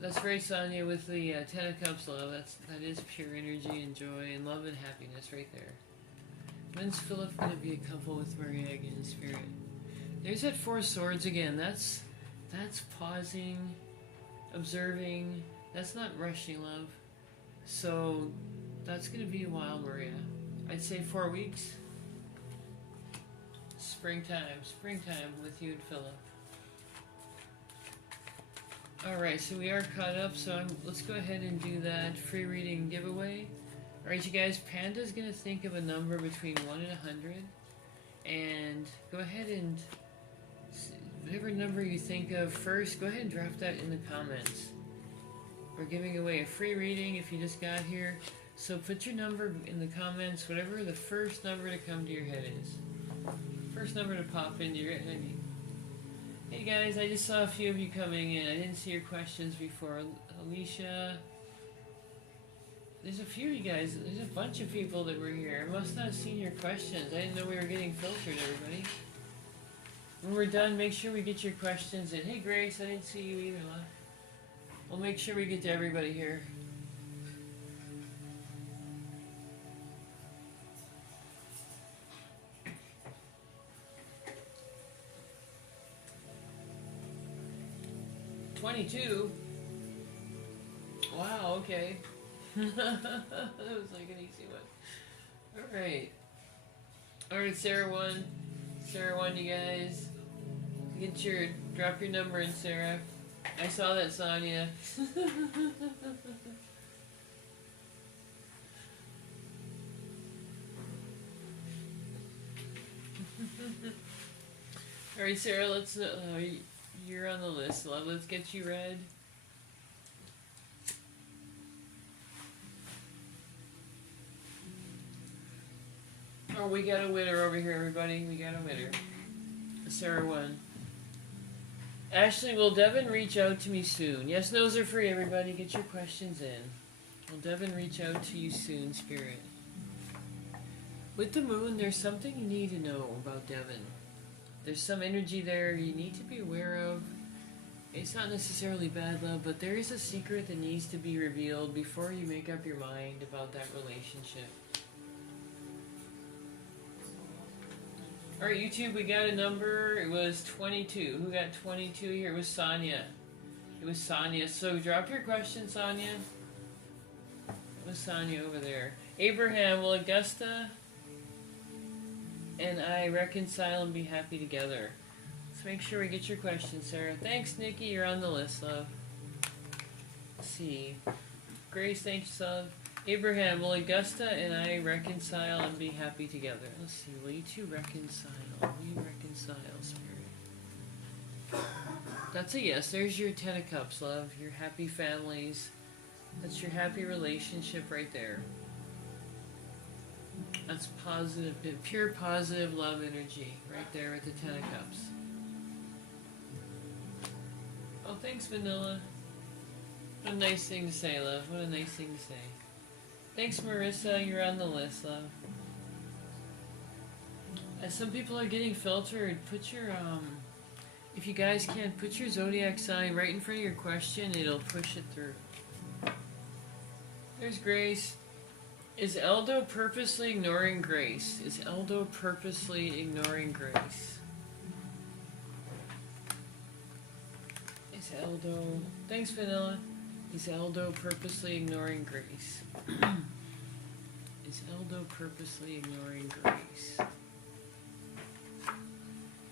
That's right, Sonia, with the 10 of Cups, love. That is pure energy and joy and love and happiness right there. When's Philip going to be a couple with Maria again in Spirit? There's that 4 swords again. That's pausing, observing. That's not rushing, love. So that's going to be a while, Maria. I'd say 4 weeks. Springtime with you and Philip. Alright, so we are caught up, so let's go ahead and do that free reading giveaway. Alright, you guys, Panda's going to think of a number between 1 and 100. And go ahead and, whatever number you think of first, go ahead and drop that in the comments. We're giving away a free reading if you just got here. So put your number in the comments, whatever the first number to come to your head is. First number to pop into your head. Hey guys, I just saw a few of you coming in. I didn't see your questions before. Alicia. There's a few of you guys. There's a bunch of people that were here. I must not have seen your questions. I didn't know we were getting filtered, everybody. When we're done, make sure we get your questions in. Hey Grace, I didn't see you either, love. We'll make sure we get to everybody here. $22. Wow, okay. That was like an easy one. Alright. Alright, Sarah won. Sarah won, you guys. Drop your number in, Sarah. I saw that, Sonia. Alright, Sarah, let's you're on the list, love. Let's get you read. Oh, we got a winner over here, everybody. We got a winner. Sarah won. Ashley, will Devin reach out to me soon? Yes, no's are free, everybody. Get your questions in. Will Devin reach out to you soon, Spirit? With the moon, there's something you need to know about Devin. There's some energy there you need to be aware of. It's not necessarily bad love, but there is a secret that needs to be revealed before you make up your mind about that relationship. Alright, YouTube, we got a number. It was 22. Who got 22 here? It was Sonia. It was Sonia. So drop your question, Sonia. It was Sonia over there. Abraham, will Augusta and I reconcile and be happy together? Let's make sure we get your question, Sarah. Thanks, Nikki. You're on the list, love. Let's see. Grace, thanks, love. Abraham, will Augusta and I reconcile and be happy together? Let's see. Will you two reconcile? Will you reconcile, Spirit? That's a yes. There's your Ten of Cups, love. Your happy families. That's your happy relationship right there. That's positive, pure positive love energy right there with the Ten of Cups. Oh, thanks, Vanilla. What a nice thing to say, love. What a nice thing to say. Thanks, Marissa. You're on the list, love. As some people are getting filtered, put your, if you guys can, put your zodiac sign right in front of your question. It'll push it through. There's Grace. Is Eldo purposely ignoring Grace? Is Eldo purposely ignoring Grace? Is Eldo... Thanks, Vanilla. Is Eldo purposely ignoring Grace? Is Eldo purposely ignoring Grace?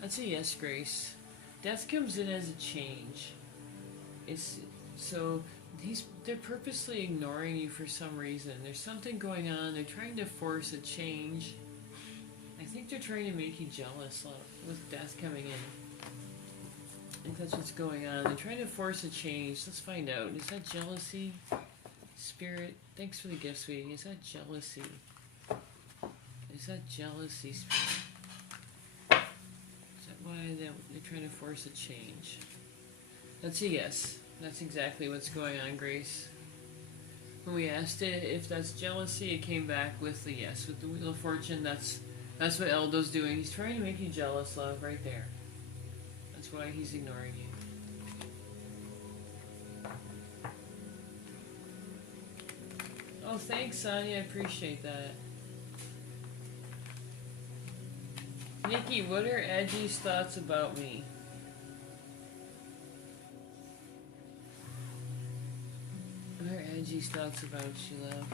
That's a yes, Grace. Death comes in as a change. They're purposely ignoring you for some reason. There's something going on. They're trying to force a change. I think they're trying to make you jealous, love, with death coming in. I think that's what's going on. They're trying to force a change. Let's find out. Is that jealousy? Spirit, thanks for the gift, sweetie. Is that jealousy? Is that jealousy, Spirit? Is that why they're trying to force a change? That's a yes. That's exactly what's going on, Grace. When we asked it if that's jealousy, it came back with the yes. With the Wheel of Fortune, that's what Eldo's doing. He's trying to make you jealous, love, right there. That's why he's ignoring you. Oh, thanks, Sonia. I appreciate that. Nikki, what are Edgy's thoughts about me? What are Edgy's thoughts about you, love?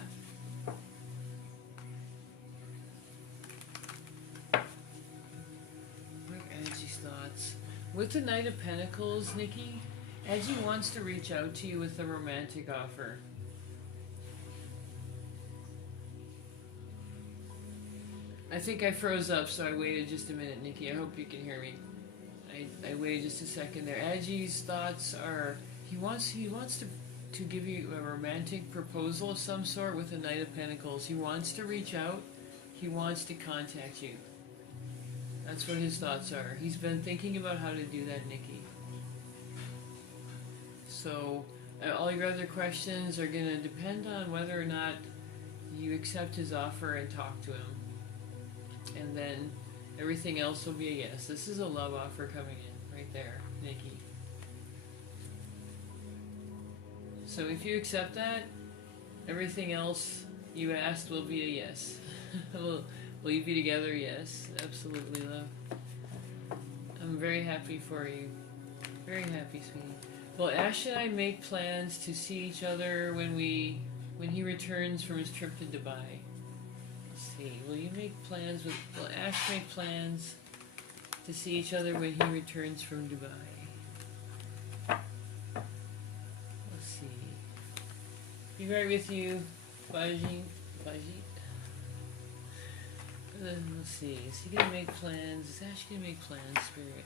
What are Edgy's thoughts? With the Knight of Pentacles, Nikki, Edgy wants to reach out to you with a romantic offer. I think I froze up, so I waited just a minute, Nikki. I hope you can hear me. I waited just a second there. Edgy's thoughts are he wants to give you a romantic proposal of some sort with the Knight of Pentacles. He wants to reach out. He wants to contact you. That's what his thoughts are. He's been thinking about how to do that, Nikki. So all your other questions are going to depend on whether or not you accept his offer and talk to him. And then everything else will be a yes. This is a love offer coming in right there, Nikki. So if you accept that, everything else you asked will be a yes. Will you be together? Yes, absolutely, love. I'm very happy for you. Very happy, sweetie. Will Ash and I make plans to see each other when he returns from his trip to Dubai? Let's see. Will Ash make plans to see each other when he returns from Dubai? Let's see. Be right with you, Bajit. Let's see. Is he gonna make plans? Is Ash gonna make plans, Spirit?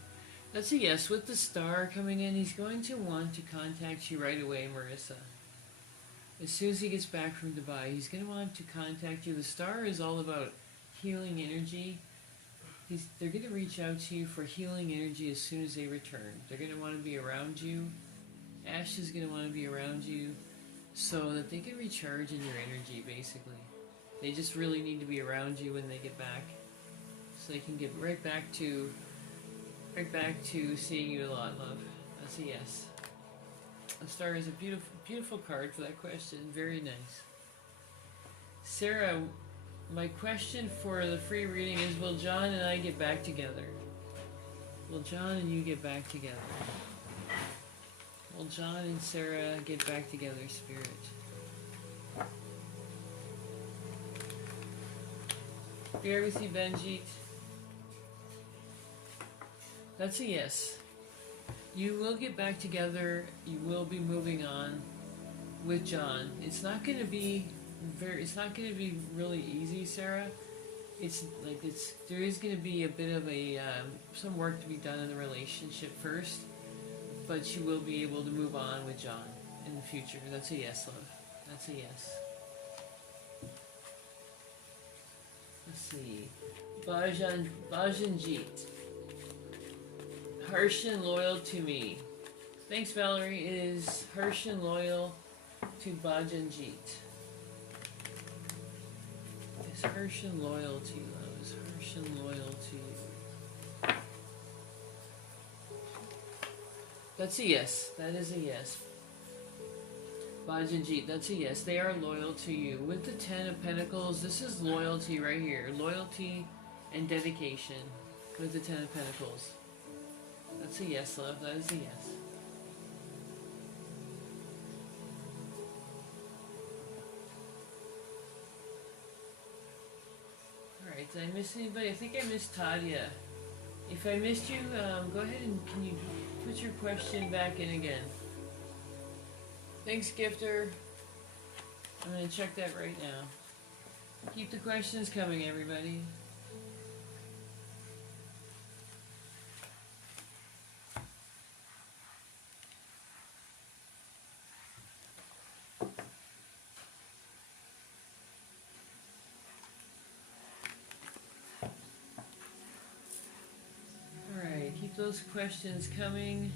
That's a yes. With the star coming in, he's going to want to contact you right away, Marissa. As soon as he gets back from Dubai, he's going to want to contact you. The star is all about healing energy. They're going to reach out to you for healing energy as soon as they return. They're going to want to be around you. Ash is going to want to be around you so that they can recharge in your energy, basically. They just really need to be around you when they get back, so they can get right back to seeing you a lot, love. That's a yes. A star is a beautiful, beautiful card for that question. Very nice. Sarah, my question for the free reading is, will John and I get back together? Will John and you get back together? Will John and Sarah get back together, Spirit? Be right with you, Benjit. That's a yes. You will get back together. You will be moving on with John. It's not going to be really easy, Sarah. There is going to be a bit of some work to be done in the relationship first. but you will be able to move on with John in the future. That's a yes, love. That's a yes. Let's see. Bajanjeet. Harsh and loyal to me. Thanks, Valerie. Is harsh and loyal to Bajanjeet. Is harsh and loyal to you, love? Is harsh and loyal to you? That's a yes. That is a yes. Bajanjeet, that's a yes. They are loyal to you. With the Ten of Pentacles, this is loyalty right here. Loyalty and dedication with the Ten of Pentacles. That's a yes, love. That is a yes. Alright, did I miss anybody? I think I missed Tadia. If I missed you, go ahead and can you put your question back in again? Thanks, Gifter. I'm going to check that right now. Keep the questions coming, everybody. Alright, keep those questions coming.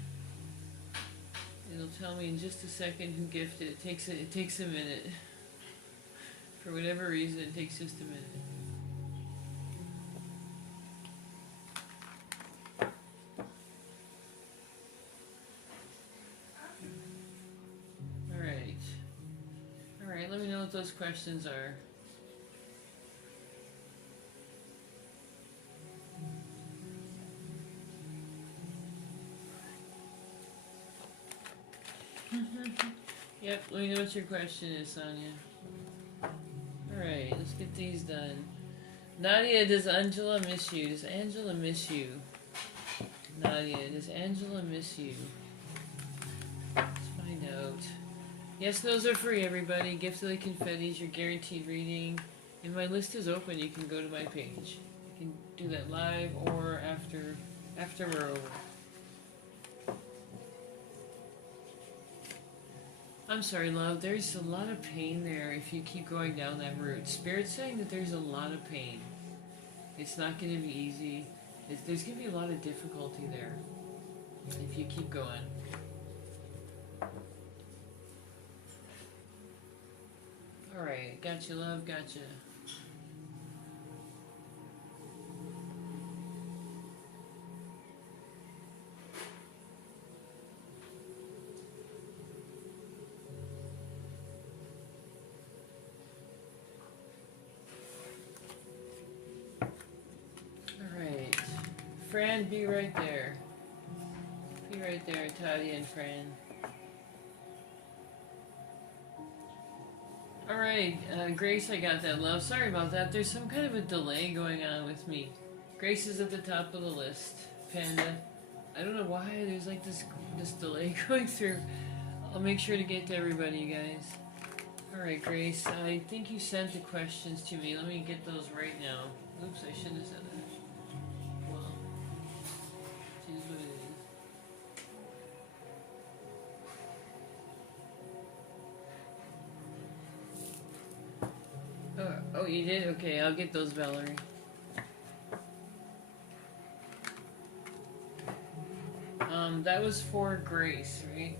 It'll tell me in just a second who gifted. It takes a minute. For whatever reason, it takes just a minute. Alright. Alright, let me know what those questions are. Yep, let me know what your question is, Sonia. Alright, let's get these done. Nadia, does Angela miss you? Does Angela miss you? Nadia, does Angela miss you? Let's find out. Yes, those are free, everybody. Gift of the Confettis, your guaranteed reading. And my list is open. You can go to my page. You can do that live or after we're over. I'm sorry, love. There's a lot of pain there if you keep going down that route. Spirit's saying that there's a lot of pain. It's not going to be easy. There's going to be a lot of difficulty there if you keep going. Alright, gotcha, love. Gotcha. Fran, be right there. Be right there, Tadia and Fran. Alright, Grace, I got that, love. Sorry about that. There's some kind of a delay going on with me. Grace is at the top of the list. Panda. I don't know why there's like this delay going through. I'll make sure to get to everybody, you guys. Alright, Grace, I think you sent the questions to me. Let me get those right now. Oops, I shouldn't have said that. Oh, you did? Okay, I'll get those, Valerie. That was for Grace, right?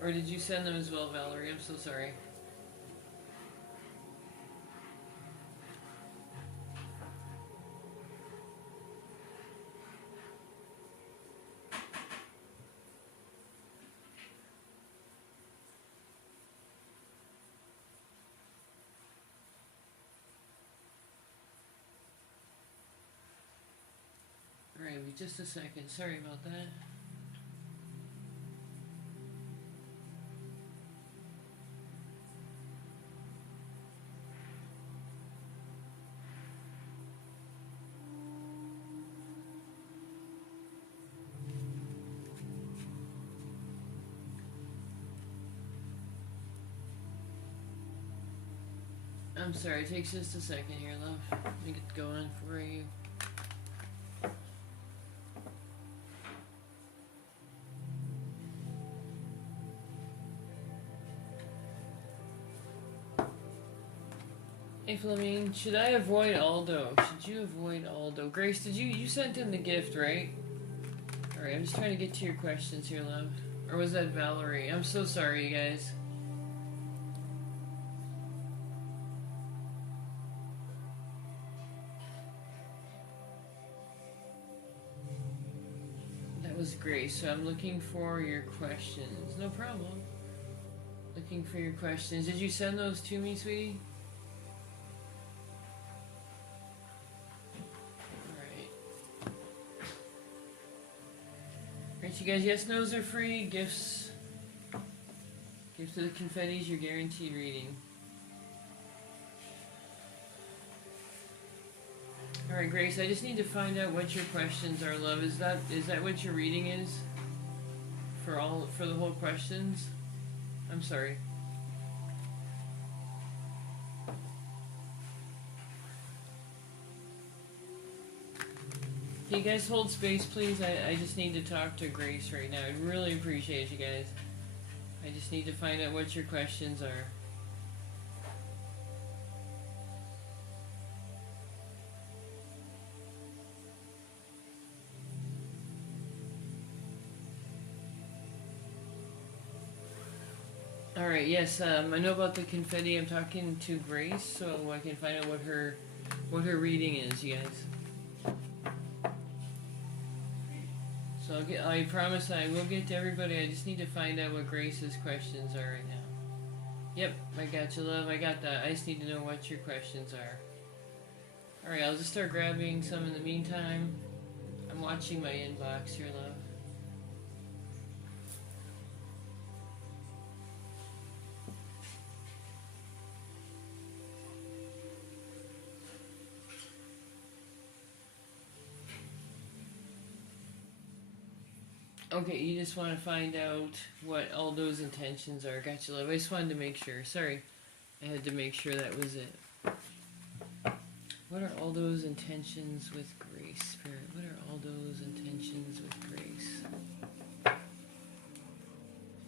Or did you send them as well, Valerie? I'm so sorry. Alright, just a second. Sorry about that. I'm sorry, it takes just a second here, love. Let me get going for you. Hey Fleming, should I avoid Aldo? Should you avoid Aldo? Grace, did you sent in the gift, right? Alright, I'm just trying to get to your questions here, love. Or was that Valerie? I'm so sorry, you guys. That was Grace, so I'm looking for your questions. No problem. Looking for your questions. Did you send those to me, sweetie? Alright, you guys, yes, no's are free. Gifts to the confettis, you're guaranteed reading. Alright, Grace, I just need to find out what your questions are, love. Is that what your reading is? For the whole questions? I'm sorry. Can you guys hold space, please? I just need to talk to Grace right now. I really appreciate you guys. I just need to find out what your questions are. Alright, yes, I know about the confetti. I'm talking to Grace, so I can find out what her reading is, you guys. So I promise I will get to everybody. I just need to find out what Grace's questions are right now. Yep, I got you, love. I got that. I just need to know what your questions are. Alright, I'll just start grabbing some in the meantime. I'm watching my inbox here, love. Okay, you just want to find out what Aldo's intentions are. Gotcha, love. I just wanted to make sure. Sorry. I had to make sure that was it. What are Aldo's intentions with Grace, Spirit? What are Aldo's intentions with Grace?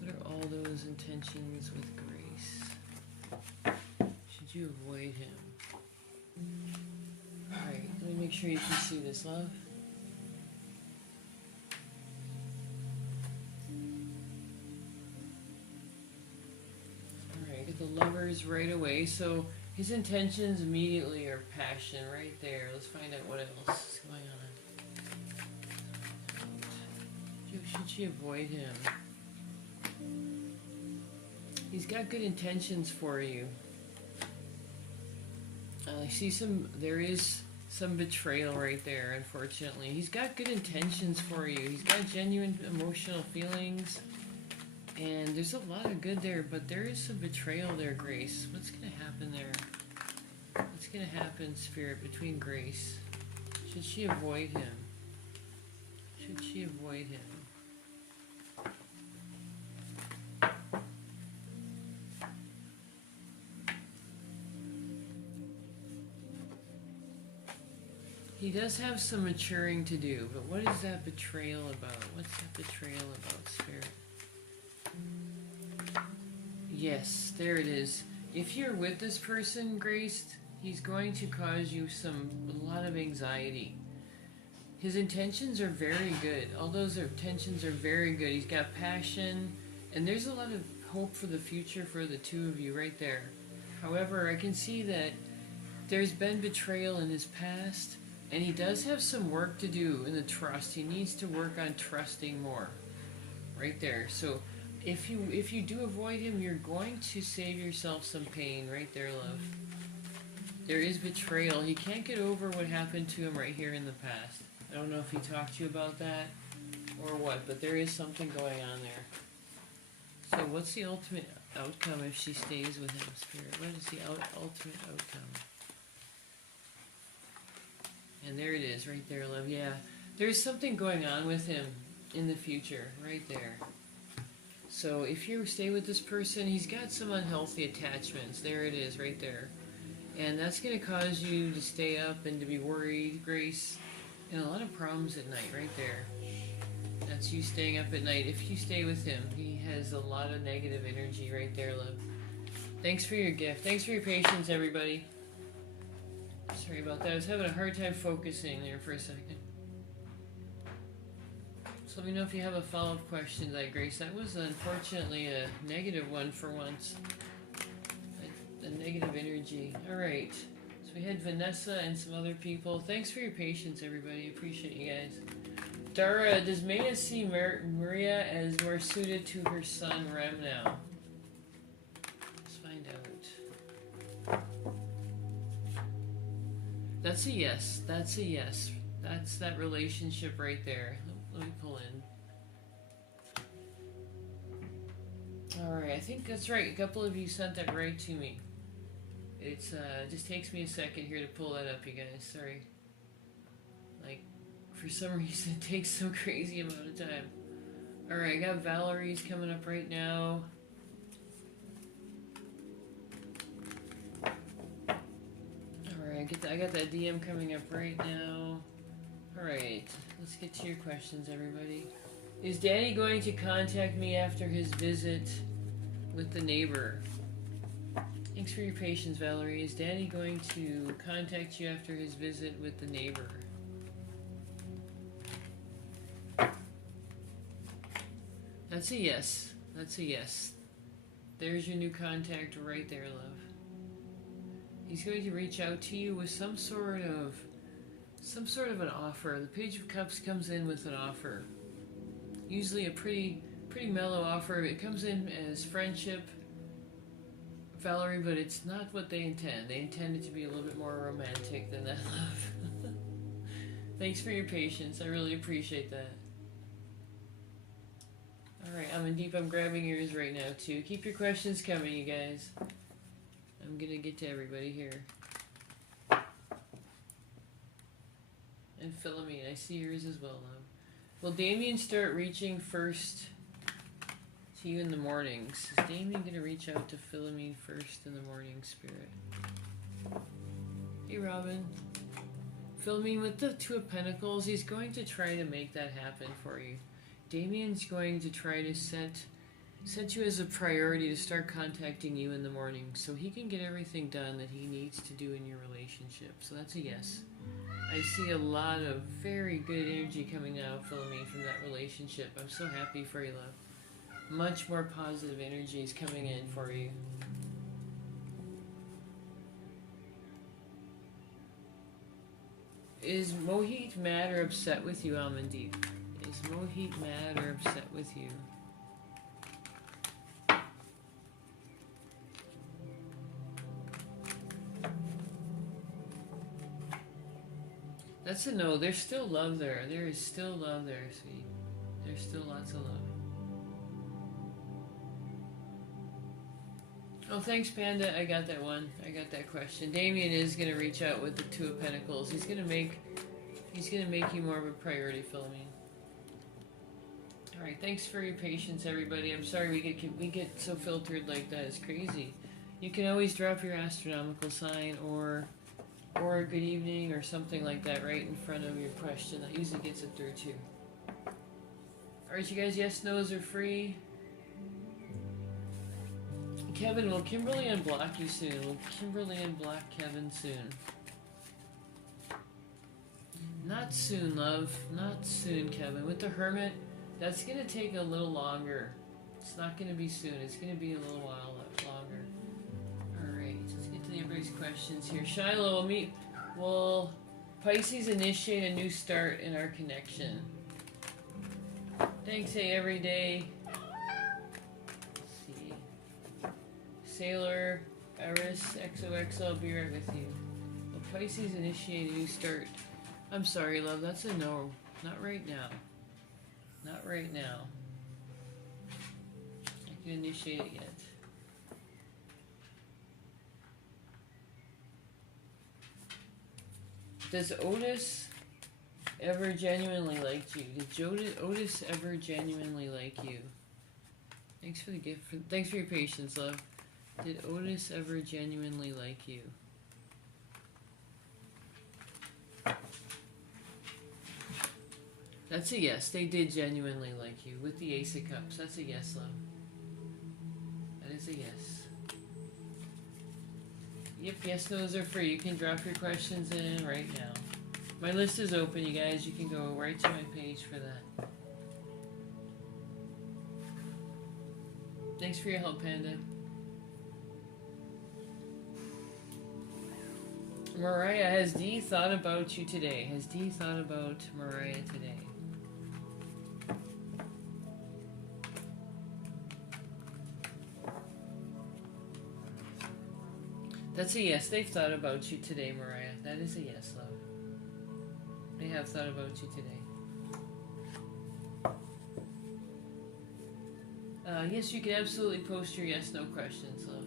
What are Aldo's intentions with Grace? Should you avoid him? Alright, let me make sure you can see this, love. The Lovers right away. So his intentions immediately are passion right there. Let's find out what else is going on. Should she avoid him? He's got good intentions for you. I see there is some betrayal right there, unfortunately. He's got good intentions for you. He's got genuine emotional feelings. And there's a lot of good there, but there is some betrayal there, Grace. What's going to happen there? What's going to happen, Spirit, between Grace? Should she avoid him? Should she avoid him? He does have some maturing to do, but what is that betrayal about? What's that betrayal about, Spirit? Yes, there it is. If you're with this person, Grace, he's going to cause you a lot of anxiety. His intentions are very good. All those intentions are very good. He's got passion, and there's a lot of hope for the future for the two of you right there. However, I can see that there's been betrayal in his past, and he does have some work to do in the trust. He needs to work on trusting more. Right there. So if you do avoid him, you're going to save yourself some pain right there, love. There is betrayal. He can't get over what happened to him right here in the past. I don't know if he talked to you about that or what, but there is something going on there. So what's the ultimate outcome if she stays with him, Spirit? What is the ultimate outcome? And there it is, right there, love. Yeah, there's something going on with him in the future, right there. So if you stay with this person, he's got some unhealthy attachments. There it is, right there. And that's going to cause you to stay up and to be worried, Grace, and a lot of problems at night, right there. That's you staying up at night. If you stay with him, he has a lot of negative energy right there, love. Thanks for your gift. Thanks for your patience, everybody. Sorry about that. I was having a hard time focusing there for a second. So let me know if you have a follow-up question, Grace. That was unfortunately a negative one for once. A negative energy. Alright. So we had Vanessa and some other people. Thanks for your patience, everybody. Appreciate you guys. Dara, does Maya see Maria as more suited to her son, Rem, now? Let's find out. That's a yes. That's a yes. That's that relationship right there. Let me pull in. Alright, I think that's right. A couple of you sent that right to me. It's just takes me a second here to pull that up, you guys. Sorry. Like, for some reason it takes some crazy amount of time. Alright, I got Valerie's coming up right now. Alright, I got that DM coming up right now. Alright, let's get to your questions, everybody. Is Danny going to contact me after his visit with the neighbor? Thanks for your patience, Valerie. Is Danny going to contact you after his visit with the neighbor? That's a yes. That's a yes. There's your new contact right there, love. He's going to reach out to you with some sort of an offer. The Page of Cups comes in with an offer. Usually a pretty mellow offer. It comes in as friendship, Valerie, but it's not what they intend. They intend it to be a little bit more romantic than that, love. Thanks for your patience. I really appreciate that. Alright, Amandeep, I'm grabbing yours right now, too. Keep your questions coming, you guys. I'm gonna get to everybody here. And Philomene, I see yours as well, love. Will Damien start reaching first to you in the mornings? Is Damien gonna reach out to Philomene first in the morning, Spirit? Hey, Robin. Philomene, with the Two of Pentacles, he's going to try to make that happen for you. Damien's going to try to set you as a priority to start contacting you in the morning so he can get everything done that he needs to do in your relationship. So that's a yes. I see a lot of very good energy coming out, Philomene, from that relationship. I'm so happy for you, love. Much more positive energy is coming in for you. Is Mohit mad or upset with you, Amandeep? Is Mohit mad or upset with you? That's a no. There's still love there. There is still love there, sweet. There's still lots of love. Oh, thanks, Panda. I got that one. I got that question. Damien is gonna reach out with the Two of Pentacles. He's gonna make you more of a priority, Philomene. All right. Thanks for your patience, everybody. I'm sorry we get so filtered like that. It's crazy. You can always drop your astronomical sign or a good evening or something like that right in front of your question. That usually gets it through too. Alright, you guys, yes, no's are free. Kevin, will Kimberly unblock you soon? Will Kimberly unblock Kevin soon? Not soon, love. Not soon, Kevin. With the Hermit, that's going to take a little longer. It's not going to be soon. It's going to be a little while longer. Everybody's questions here. Shiloh, will Pisces initiate a new start in our connection? Thanks, hey, every day. Let's see. Sailor, Eris, XOXO, I'll be right with you. Will Pisces initiate a new start? I'm sorry, love, that's a no. Not right now. Not right now. I can initiate it yet. Does Otis ever genuinely like you? Did Otis ever genuinely like you? Thanks for the gift. Thanks for your patience, love. Did Otis ever genuinely like you? That's a yes. They did genuinely like you with the Ace of Cups. That's a yes, love. That is a yes. Yep, yes, those are free. You can drop your questions in right now. My list is open, you guys. You can go right to my page for that. Thanks for your help, Panda. Mariah, has Dee thought about you today? Has Dee thought about Mariah today? That's a yes. They've thought about you today, Mariah. That is a yes, love. They have thought about you today. Yes, you can absolutely post your yes, no questions, love.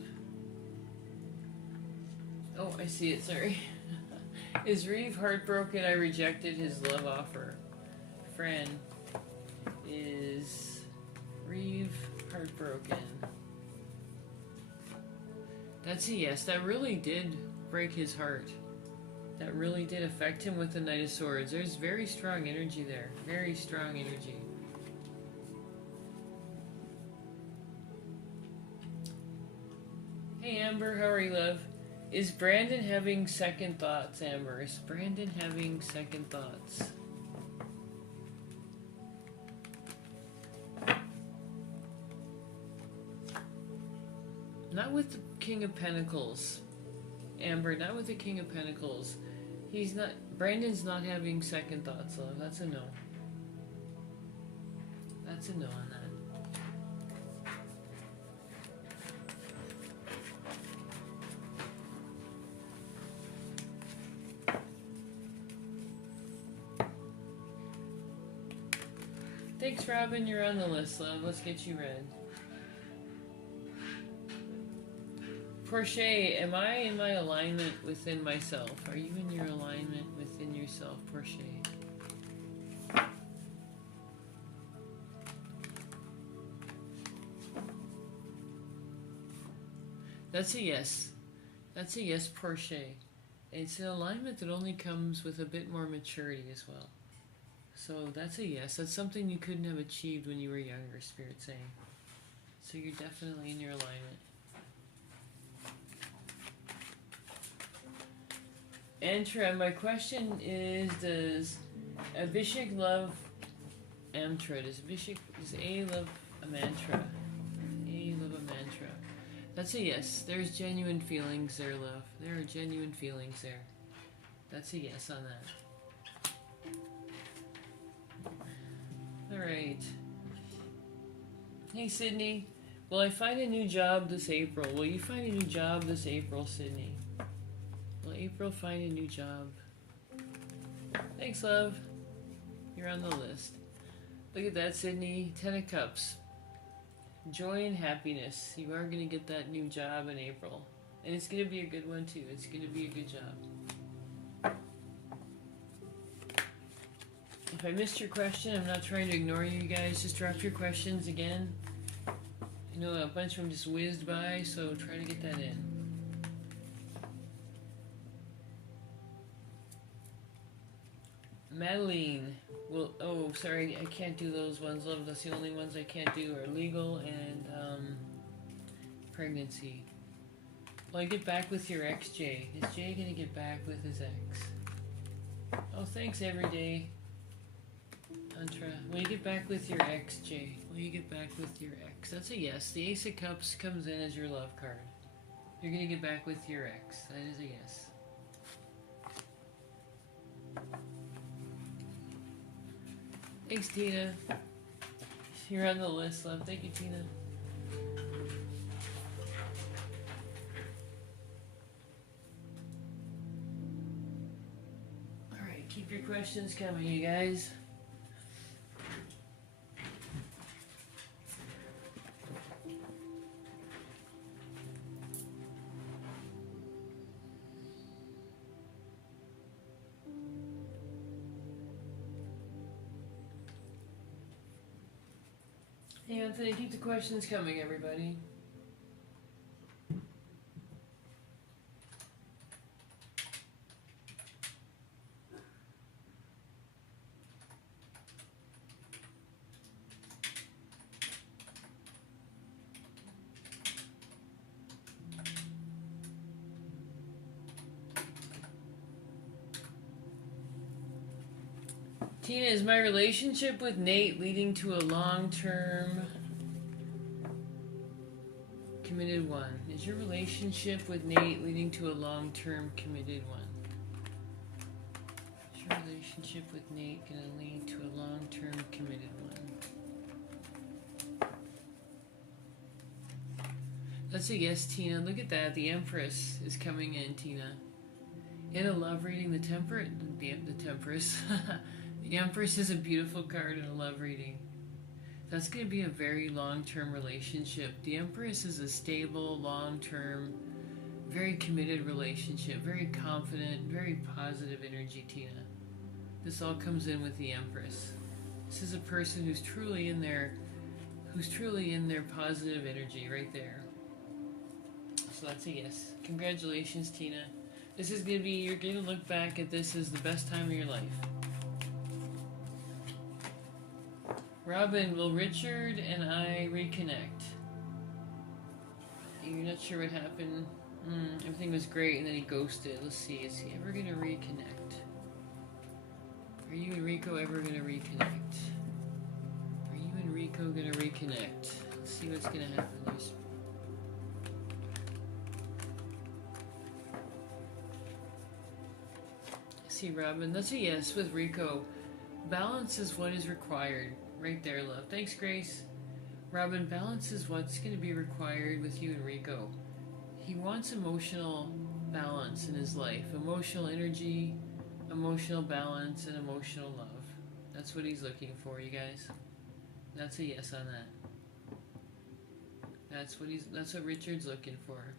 Oh, I see it, sorry. Is Reeve heartbroken? I rejected his love offer. Fran, is Reeve heartbroken? That's a yes. That really did break his heart. That really did affect him with the Knight of Swords. There's very strong energy there. Very strong energy. Hey Amber, how are you, love? Is Brandon having second thoughts, Amber? Is Brandon having second thoughts? Not with the King of Pentacles. Amber, not with the King of Pentacles. He's not... Brandon's not having second thoughts, love. That's a no. That's a no on that. Thanks, Robin. You're on the list, love. Let's get you read. Portia, am I in my alignment within myself? Are you in your alignment within yourself, Portia? That's a yes. That's a yes, Portia. It's an alignment that only comes with a bit more maturity as well. So that's a yes. That's something you couldn't have achieved when you were younger, Spirit's saying. So you're definitely in your alignment. Antra, my question is, does Abhishek love Amtra? Does A love a mantra? A love a mantra. That's a yes. There's genuine feelings there, love. There are genuine feelings there. That's a yes on that. Alright. Hey, Sydney. Will I find a new job this April? Will you find a new job this April, Sydney? Will April find a new job? Thanks, love. You're on the list. Look at that, Sydney. 10 of Cups. Joy and happiness. You are going to get that new job in April. And it's going to be a good one, too. It's going to be a good job. If I missed your question, I'm not trying to ignore you guys. Just drop your questions again. I know a bunch of them just whizzed by, so try to get that in. Madeline, well, oh, sorry, I can't do those ones, love. That's the only ones I can't do are legal and pregnancy. Will I get back with your ex, Jay? Is Jay gonna get back with his ex? Oh, thanks, Everyday. Antra, will you get back with your ex, Jay? Will you get back with your ex? That's a yes. The Ace of Cups comes in as your love card. You're gonna get back with your ex. That is a yes. Thanks, Tina. You're on the list, love. Thank you, Tina. Alright, keep your questions coming, you guys. Hey Anthony, keep the questions coming, everybody. Tina, is my relationship with Nate leading to a long-term committed one? Is your relationship with Nate leading to a long-term committed one? Is your relationship with Nate going to lead to a long-term committed one? That's a yes, Tina. Look at that. The Empress is coming in, Tina. In a love reading, the Temperate, the Tempress. The Empress is a beautiful card in a love reading. That's going to be a very long-term relationship. The Empress is a stable, long-term, very committed relationship. Very confident, very positive energy, Tina. This all comes in with the Empress. This is a person who's truly in their positive energy right there. So that's a yes. Congratulations, Tina. This is going to be, you're going to look back at this as the best time of your life. Robin, will Richard and I reconnect? You're not sure what happened? Everything was great and then he ghosted. Let's see, is he ever going to reconnect? Are you and Rico ever going to reconnect? Are you and Rico going to reconnect? Let's see what's going to happen. There's see, Robin, that's a yes with Rico. Balance is what is required. Right there, love. Thanks, Grace. Robin, balance is what's going to be required with you and Rico. He wants emotional balance in his life. Emotional energy, emotional balance, and emotional love. That's what he's looking for, you guys. That's a yes on that. That's what Richard's looking for.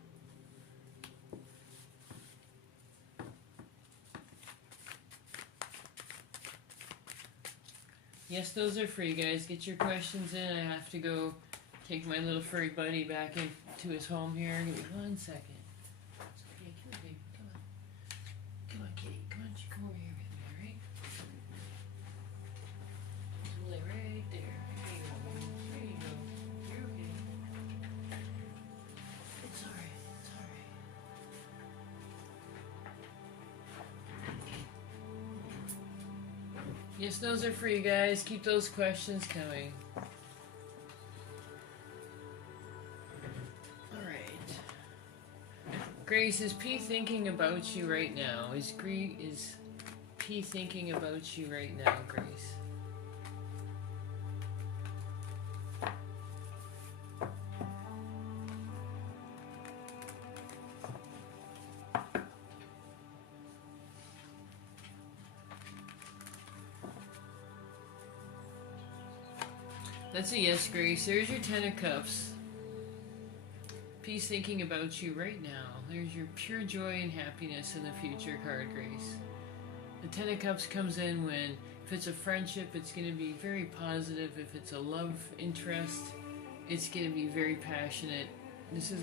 Yes, those are free, guys. Get your questions in. I have to go take my little furry buddy back into his home here. Give me 1 second. It's okay. Come on, baby. Come on. Come on, kitty. Come on. You come over here with me, all right? Just lay right there. There you go. There you go. You're okay. It's all right. It's all right. Yes, those are free, guys. Keep those questions coming. Alright. Grace, is P thinking about you right now? Is P thinking about you right now, Grace? That's a yes, Grace. There's your 10 of Cups. Peace thinking about you right now. There's your pure joy and happiness in the future card, Grace. The 10 of Cups comes in when, if it's a friendship, it's going to be very positive. If it's a love interest, it's going to be very passionate. This is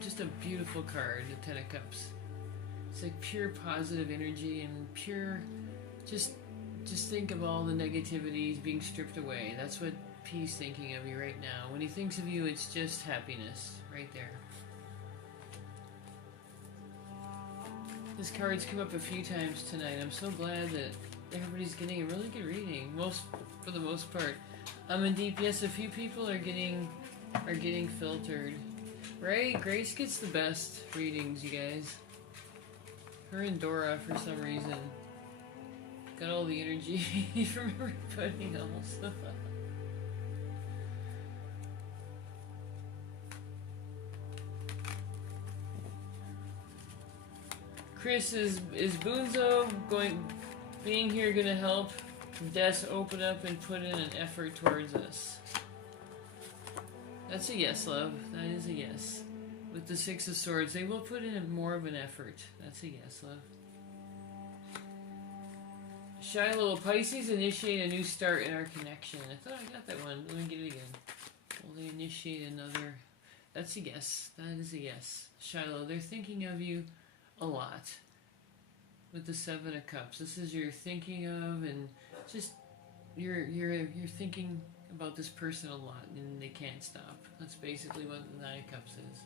just a beautiful card, the 10 of Cups. It's like pure positive energy and pure, just think of all the negativities being stripped away. That's what P's thinking of you right now. When he thinks of you, it's just happiness right there. This card's come up a few times tonight. I'm so glad that everybody's getting a really good reading. For the most part. I'm in deep. Yes, a few people are getting filtered. Right? Grace gets the best readings, you guys. Her and Dora, for some reason, got all the energy from everybody else. Chris, is Bunzo being here gonna help Des open up and put in an effort towards us? That's a yes, love. That is a yes. With the 6 of Swords, they will put in more of an effort. That's a yes, love. Shiloh, Pisces initiate a new start in our connection. I thought I got that one. Let me get it again. Will they initiate another? That's a yes. That is a yes. Shiloh, they're thinking of you a lot with the 7 of Cups. This is your thinking of, and just you're thinking about this person a lot, and they can't stop. That's basically what the 9 of Cups is.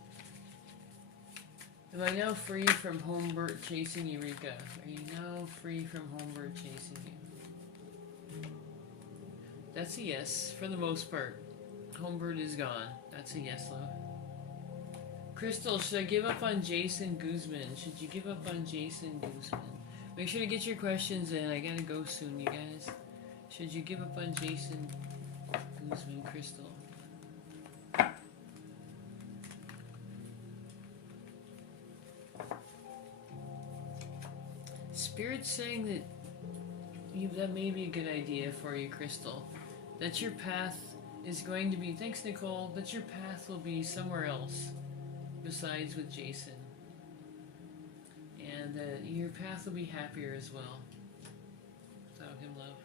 Am I now free from homebird chasing Eureka? Are you now free from homebird chasing you? That's a yes for the most part. Homebird is gone. That's a yes, love. Crystal, should I give up on Jason Guzman? Should you give up on Jason Guzman? Make sure to get your questions in. I gotta go soon, you guys. Should you give up on Jason Guzman, Crystal? Spirit's saying that that may be a good idea for you, Crystal. That your path is going to be, thanks Nicole, that your path will be somewhere else besides with Jason. And that your path will be happier as well. Without him, love.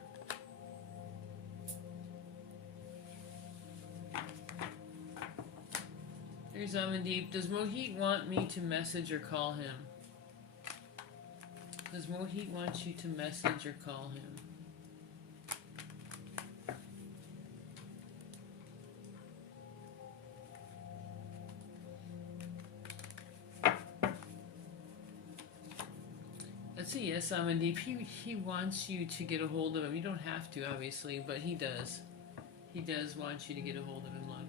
There's Amandeep. Does Mohit want me to message or call him? Does Mohit want you to message or call him? That's a yes, Amandeep. He wants you to get a hold of him. You don't have to, obviously, but he does. He does want you to get a hold of him, love.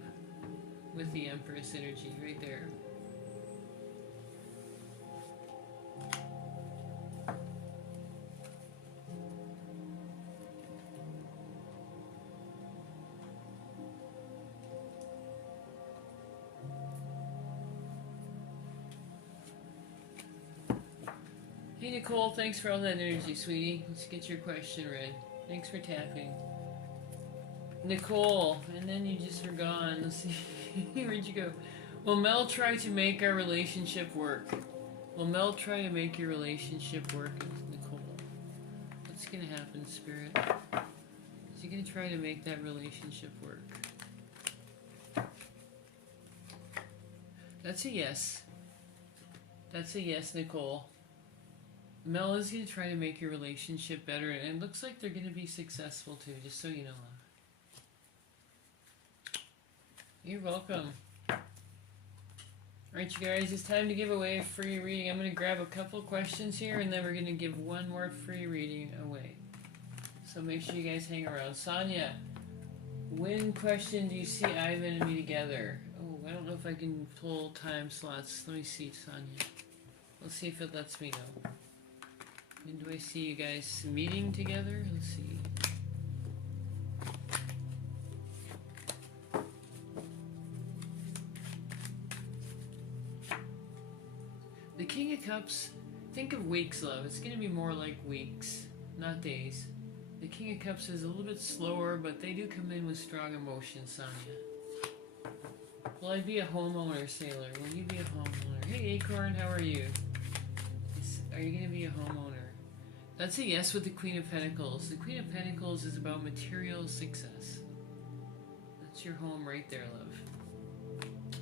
With the Empress energy right there. Hey Nicole, thanks for all that energy, sweetie. Let's get your question read. Thanks for tapping. Nicole, and then you just were gone. Let's see. Where'd you go? Will Mel try to make our relationship work? Will Mel try to make your relationship work with Nicole? What's gonna happen, Spirit? Is he gonna try to make that relationship work? That's a yes. That's a yes, Nicole. Mel is going to try to make your relationship better, and it looks like they're going to be successful too, just so you know, love. You're welcome. Alright, you guys, it's time to give away a free reading. I'm going to grab a couple questions here, and then we're going to give one more free reading away. So make sure you guys hang around. Sonia, when question do you see Ivan and me together? Oh, I don't know if I can pull time slots. Let me see, Sonia. Let's see if it lets me know. When do I see you guys meeting together? Let's see. The King of Cups, think of weeks, love. It's going to be more like weeks, not days. The King of Cups is a little bit slower, but they do come in with strong emotions, Sonia. Will I be a homeowner, Sailor? Will you be a homeowner? Hey, Acorn, how are you? Are you going to be a homeowner? That's a yes with the Queen of Pentacles. The Queen of Pentacles is about material success. That's your home right there, love.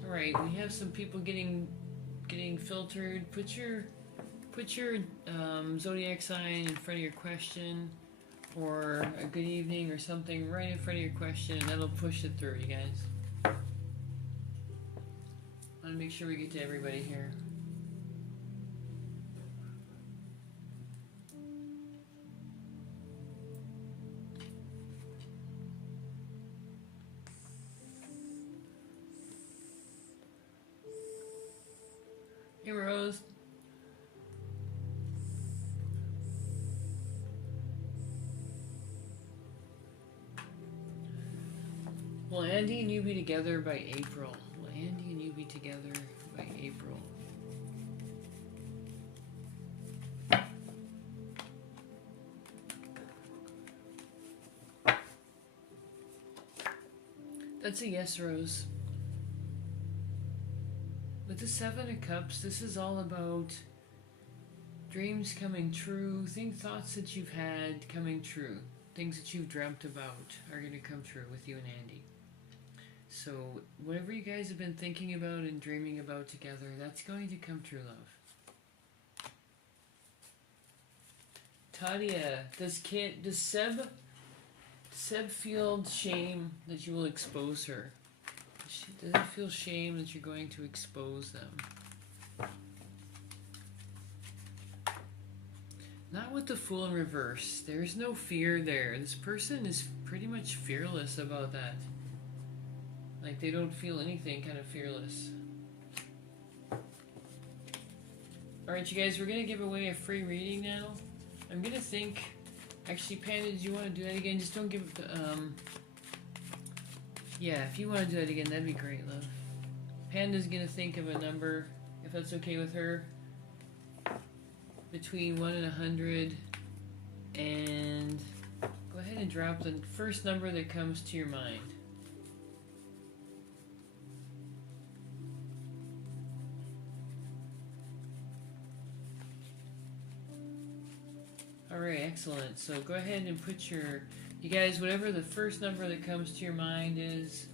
Alright, we have some people getting filtered. Put your zodiac sign in front of your question, or a good evening or something right in front of your question, and that'll push it through, you guys. I want to make sure we get to everybody here. Hey, Rose. Will Andy and you be together by April? Will Andy and you be together by April? That's a yes, Rose. With the Seven of Cups, this is all about dreams coming true, thoughts that you've had coming true, things that you've dreamt about are going to come true with you and Andy. So whatever you guys have been thinking about and dreaming about together, that's going to come true, love. Tadia, does Seb feel shame that you will expose her? Does it feel shame that you're going to expose them? Not with the Fool in reverse. There's no fear there. This person is pretty much fearless about that. Like they don't feel anything, kind of fearless. Alright, you guys, we're going to give away a free reading now. I'm going to think... Actually, Panda, did you want to do that again? Just don't give... Yeah, if you want to do that again, that'd be great, love. Panda's going to think of a number, if that's okay with her. Between 1 and 100. And... Go ahead and drop the first number that comes to your mind. Alright, excellent. So go ahead and put your... You guys, whatever the first number that comes to your mind is,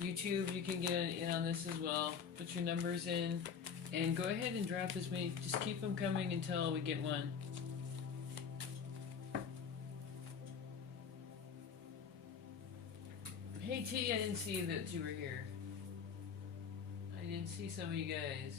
YouTube, you can get in on this as well. Put your numbers in, and go ahead and drop as many. Just keep them coming until we get one. Hey T, I didn't see that you were here. I didn't see some of you guys.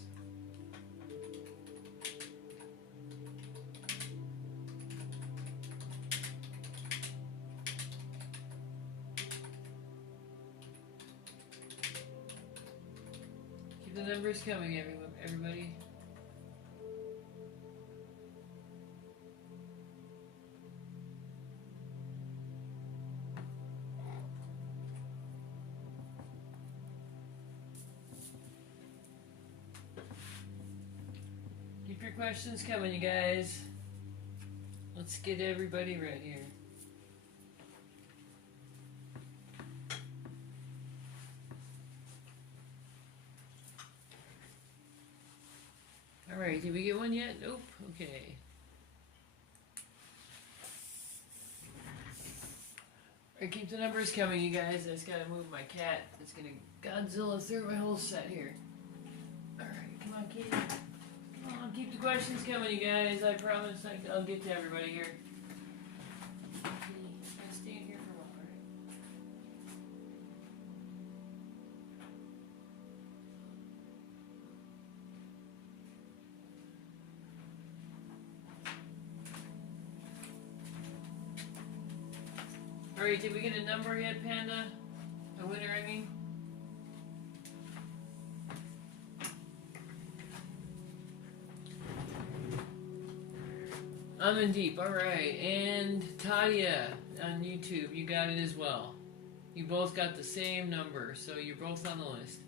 Keep the numbers coming, everybody. Keep your questions coming, you guys. Let's get everybody right here. Alright, did we get one yet? Nope. Okay. Alright, keep the numbers coming, you guys. I just gotta move my cat. It's gonna Godzilla through my whole set here. Alright, come on, kitty. Come on, keep the questions coming, you guys. I promise I'll get to everybody here. I'll stand here for a while, alright? Alright, did we get a number yet, Panda? A winner, I mean? I'm in deep, alright. And Tadia on YouTube, you got it as well. You both got the same number, so you're both on the list.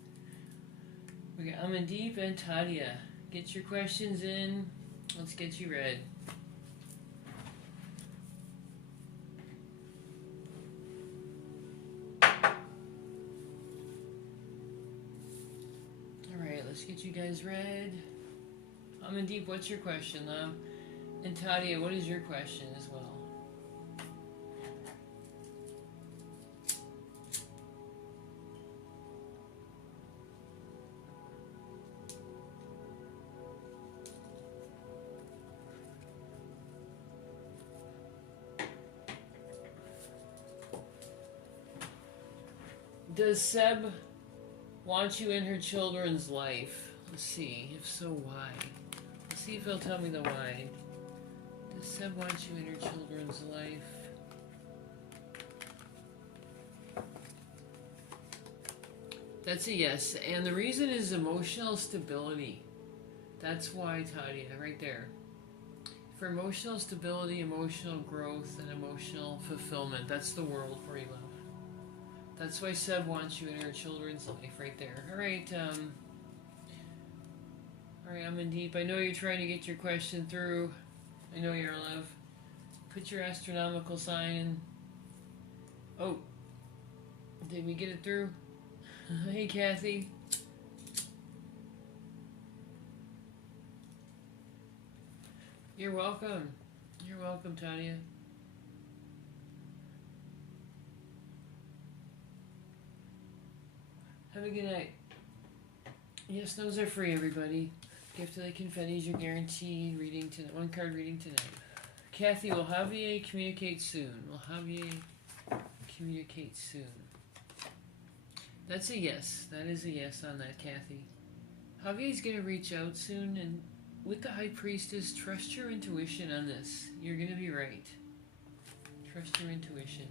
We got I'm in deep and Tadia. Get your questions in. Let's get you read. Alright, let's get you guys read. I'm in deep, what's your question, love? And Tadia, what is your question as well? Does Seb want you in her children's life? Let's see. If so, why? Let's see if he'll tell me the why. Does Seb want you in her children's life? That's a yes. And the reason is emotional stability. That's why, Tadia, right there. For emotional stability, emotional growth, and emotional fulfillment. That's the world for you, love. That's why Seb wants you in her children's life, right there. Alright, alright, I'm in deep. I know you're trying to get your question through. I know you're alive. Put your astronomical sign in. Oh. Did we get it through? Hey, Kathy. You're welcome. You're welcome, Tadia. Have a good night. Yes, those are free, everybody. Gift of the Confettis, your guaranteed reading tonight. One card reading tonight. Kathy, will Javier communicate soon? Will Javier communicate soon? That's a yes. That is a yes on that, Kathy. Javier's going to reach out soon, and with the High Priestess, trust your intuition on this. You're gonna be right. Trust your intuition.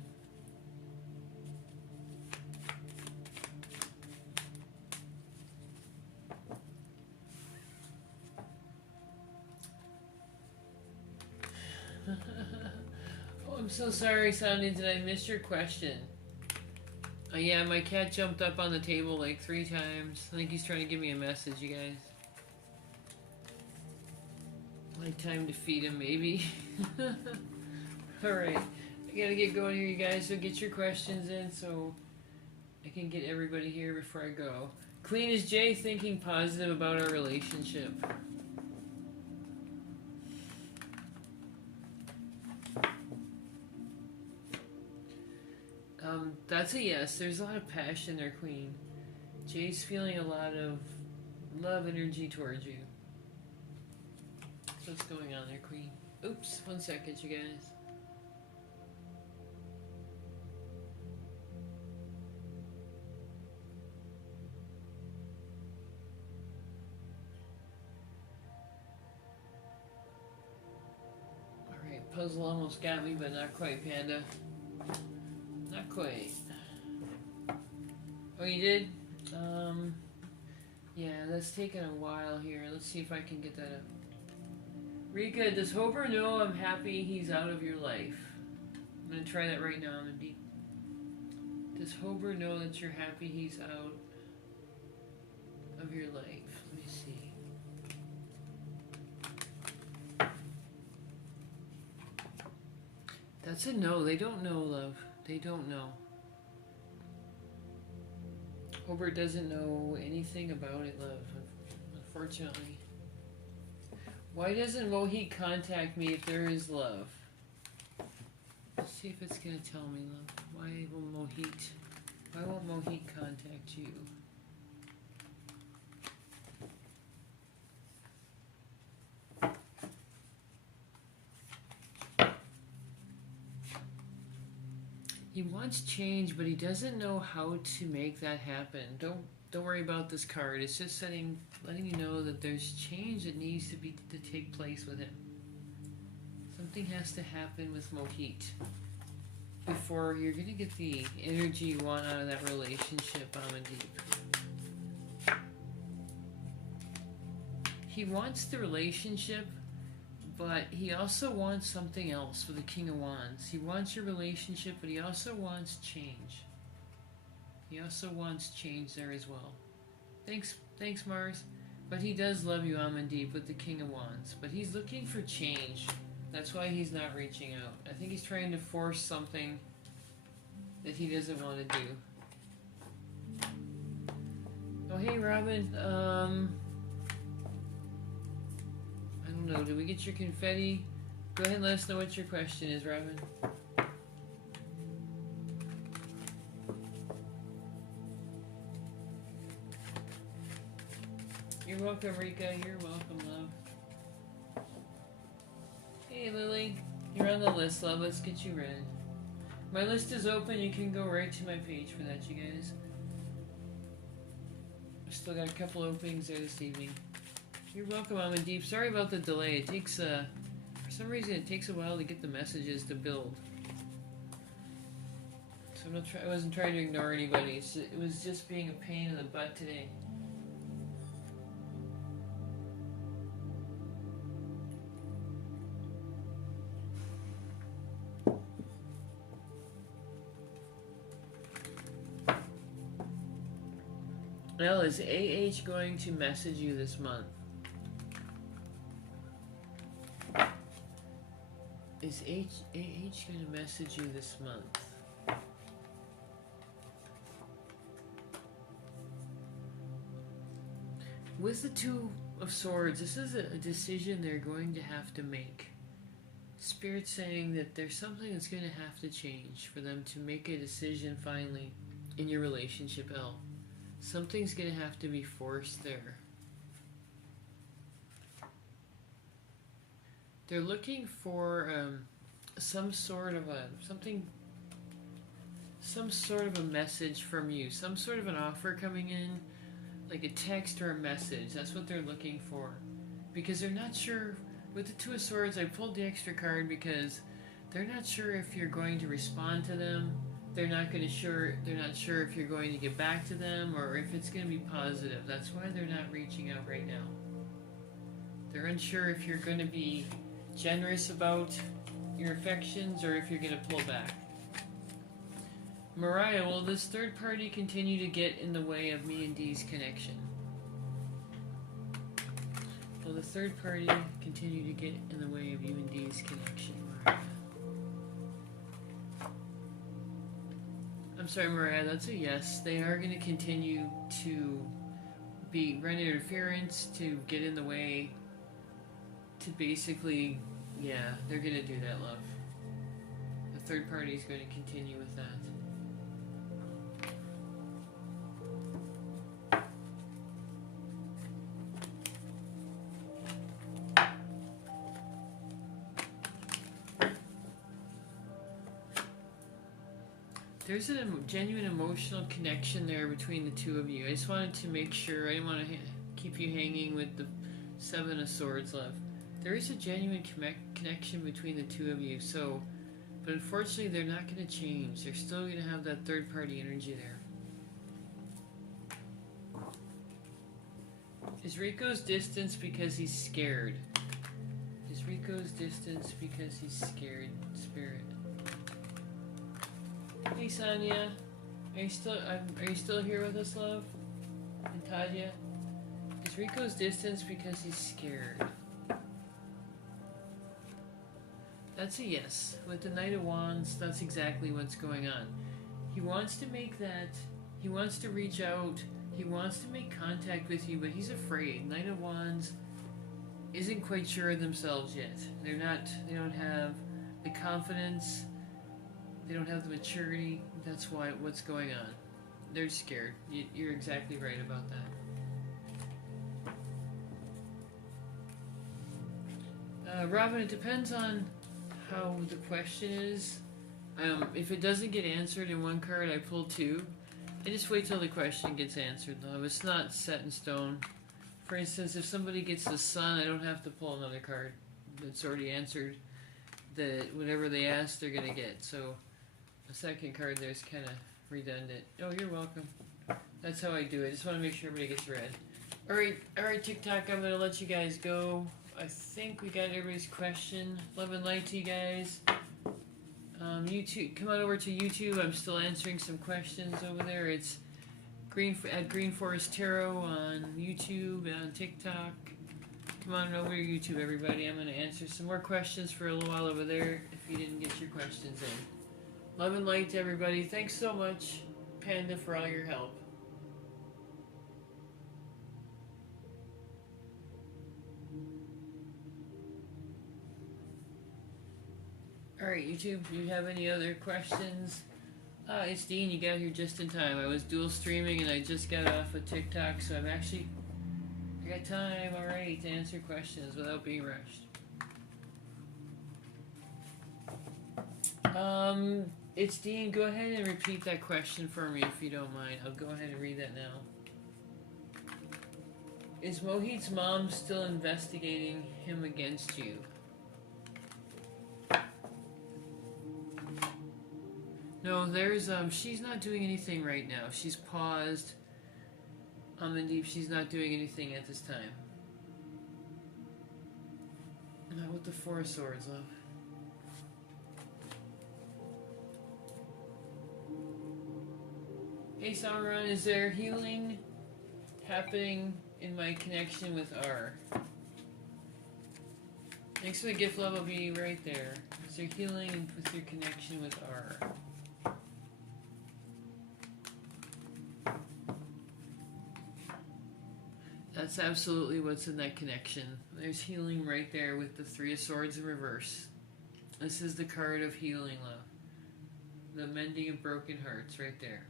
Oh, I'm so sorry, Sounding. Did I miss your question? Yeah, my cat jumped up on the table like 3 times. I think he's trying to give me a message, you guys. Like time to feed him, maybe. Alright, I gotta get going here, you guys, so get your questions in so I can get everybody here before I go. Queen, is Jay thinking positive about our relationship? That's a yes. There's a lot of passion there, Queen. Jay's feeling a lot of love energy towards you. What's going on there, Queen? Oops, 1 second, you guys. Alright, puzzle almost got me, but not quite, Panda. Not quite. Oh, you did? Yeah, that's taking a while here. Let's see if I can get that up. Rika, does Hober know I'm happy he's out of your life? I'm gonna try that right now. I'm gonna be. Does Hober know that you're happy he's out of your life? Let me see. That's a no. They don't know, love. They don't know. Hober doesn't know anything about it, love. Unfortunately. Why doesn't Mohit contact me if there is love? Let's see if it's gonna tell me, love. Why won't Mohit contact you? He wants change, but he doesn't know how to make that happen. Don't worry about this card. It's just letting you know that there's change that needs to take place with him. Something has to happen with Mohit before you're gonna get the energy you want out of that relationship, Amandeep. He wants the relationship, but he also wants something else for the King of Wands. He wants your relationship, but he also wants change. He also wants change there as well. Thanks, Mars. But he does love you, Amandeep, with the King of Wands. But he's looking for change. That's why he's not reaching out. I think he's trying to force something that he doesn't want to do. Oh, hey, Robin. I don't know. Did we get your confetti? Go ahead and let us know what your question is, Robin. You're welcome, Rika. You're welcome, love. Hey, Lily. You're on the list, love. Let's get you read. My list is open. You can go right to my page for that, you guys. I've still got a couple openings there this evening. You're welcome, Amandeep. Sorry about the delay. It takes, for some reason, it takes a while to get the messages to build. So I wasn't trying to ignore anybody. It was just being a pain in the butt today. Well, is AH going to message you this month? Is AH going to message you this month? With the Two of Swords, this is a decision they're going to have to make. Spirit's saying that there's something that's going to have to change for them to make a decision finally in your relationship, Elle. Something's going to have to be forced there. They're looking for some sort of a message from you, some sort of an offer coming in, like a text or a message. That's what they're looking for. because they're not sure. With the Two of Swords, I pulled the extra card because they're not sure if you're going to respond to them. They're not sure if you're going to get back to them or if it's going to be positive. That's why they're not reaching out right now. They're unsure if you're going to be generous about your affections or if you're going to pull back. Mariah, will this third party continue to get in the way of me and Dee's connection? Will the third party continue to get in the way of you and Dee's connection, Mariah? I'm sorry, Mariah, that's a yes. They are going to continue to run interference, to get in the way, to basically, yeah, they're going to do that, love. The third party is going to continue with that. There's a genuine emotional connection there between the two of you. I just wanted to make sure. I didn't want to keep you hanging with the Seven of Swords, love. There is a genuine connection between the two of you. So, but unfortunately, they're not going to change. They're still going to have that third-party energy there. Is Rico's distance because he's scared? Is Rico's distance because he's scared, Spirit? Hey Sonia, are you still here with us, love? And Tadia? Is Rico's distance because he's scared? That's a yes. With the Knight of Wands, that's exactly what's going on. He wants to make that, he wants to reach out, he wants to make contact with you, but he's afraid. Knight of Wands isn't quite sure of themselves yet. They don't have the confidence. They don't have the maturity. That's what's going on. They're scared. You're exactly right about that. Robin, it depends on how the question is. If it doesn't get answered in one card, I pull two. I just wait till the question gets answered, though. It's not set in stone. For instance, if somebody gets the Sun, I don't have to pull another card. It's already answered. Whatever they ask, they're going to get. So the second card there is kind of redundant. Oh, you're welcome. That's how I do it. I just want to make sure everybody gets read. Alright, TikTok, I'm going to let you guys go. I think we got everybody's question. Love and light to you guys. YouTube, come on over to YouTube. I'm still answering some questions over there. It's at Green Forest Tarot on YouTube and on TikTok. Come on over to YouTube, everybody. I'm going to answer some more questions for a little while over there if you didn't get your questions in. Love and light to everybody. Thanks so much, Panda, for all your help. Alright, YouTube, do you have any other questions? It's Dean, you got here just in time. I was dual streaming and I just got off of TikTok, so I got time, alright, to answer questions without being rushed. It's Dean, go ahead and repeat that question for me if you don't mind. I'll go ahead and read that now. Is Mohit's mom still investigating him against you? No, she's not doing anything right now. She's paused. Amandeep, she's not doing anything at this time. Not with the Four of Swords, love. Hey Sauron, is there healing happening in my connection with R? Thanks for the gift, love. I'll be right there. Is there healing with your connection with R? That's absolutely what's in that connection. There's healing right there with the Three of Swords in reverse. This is the card of healing, love. The mending of broken hearts right there.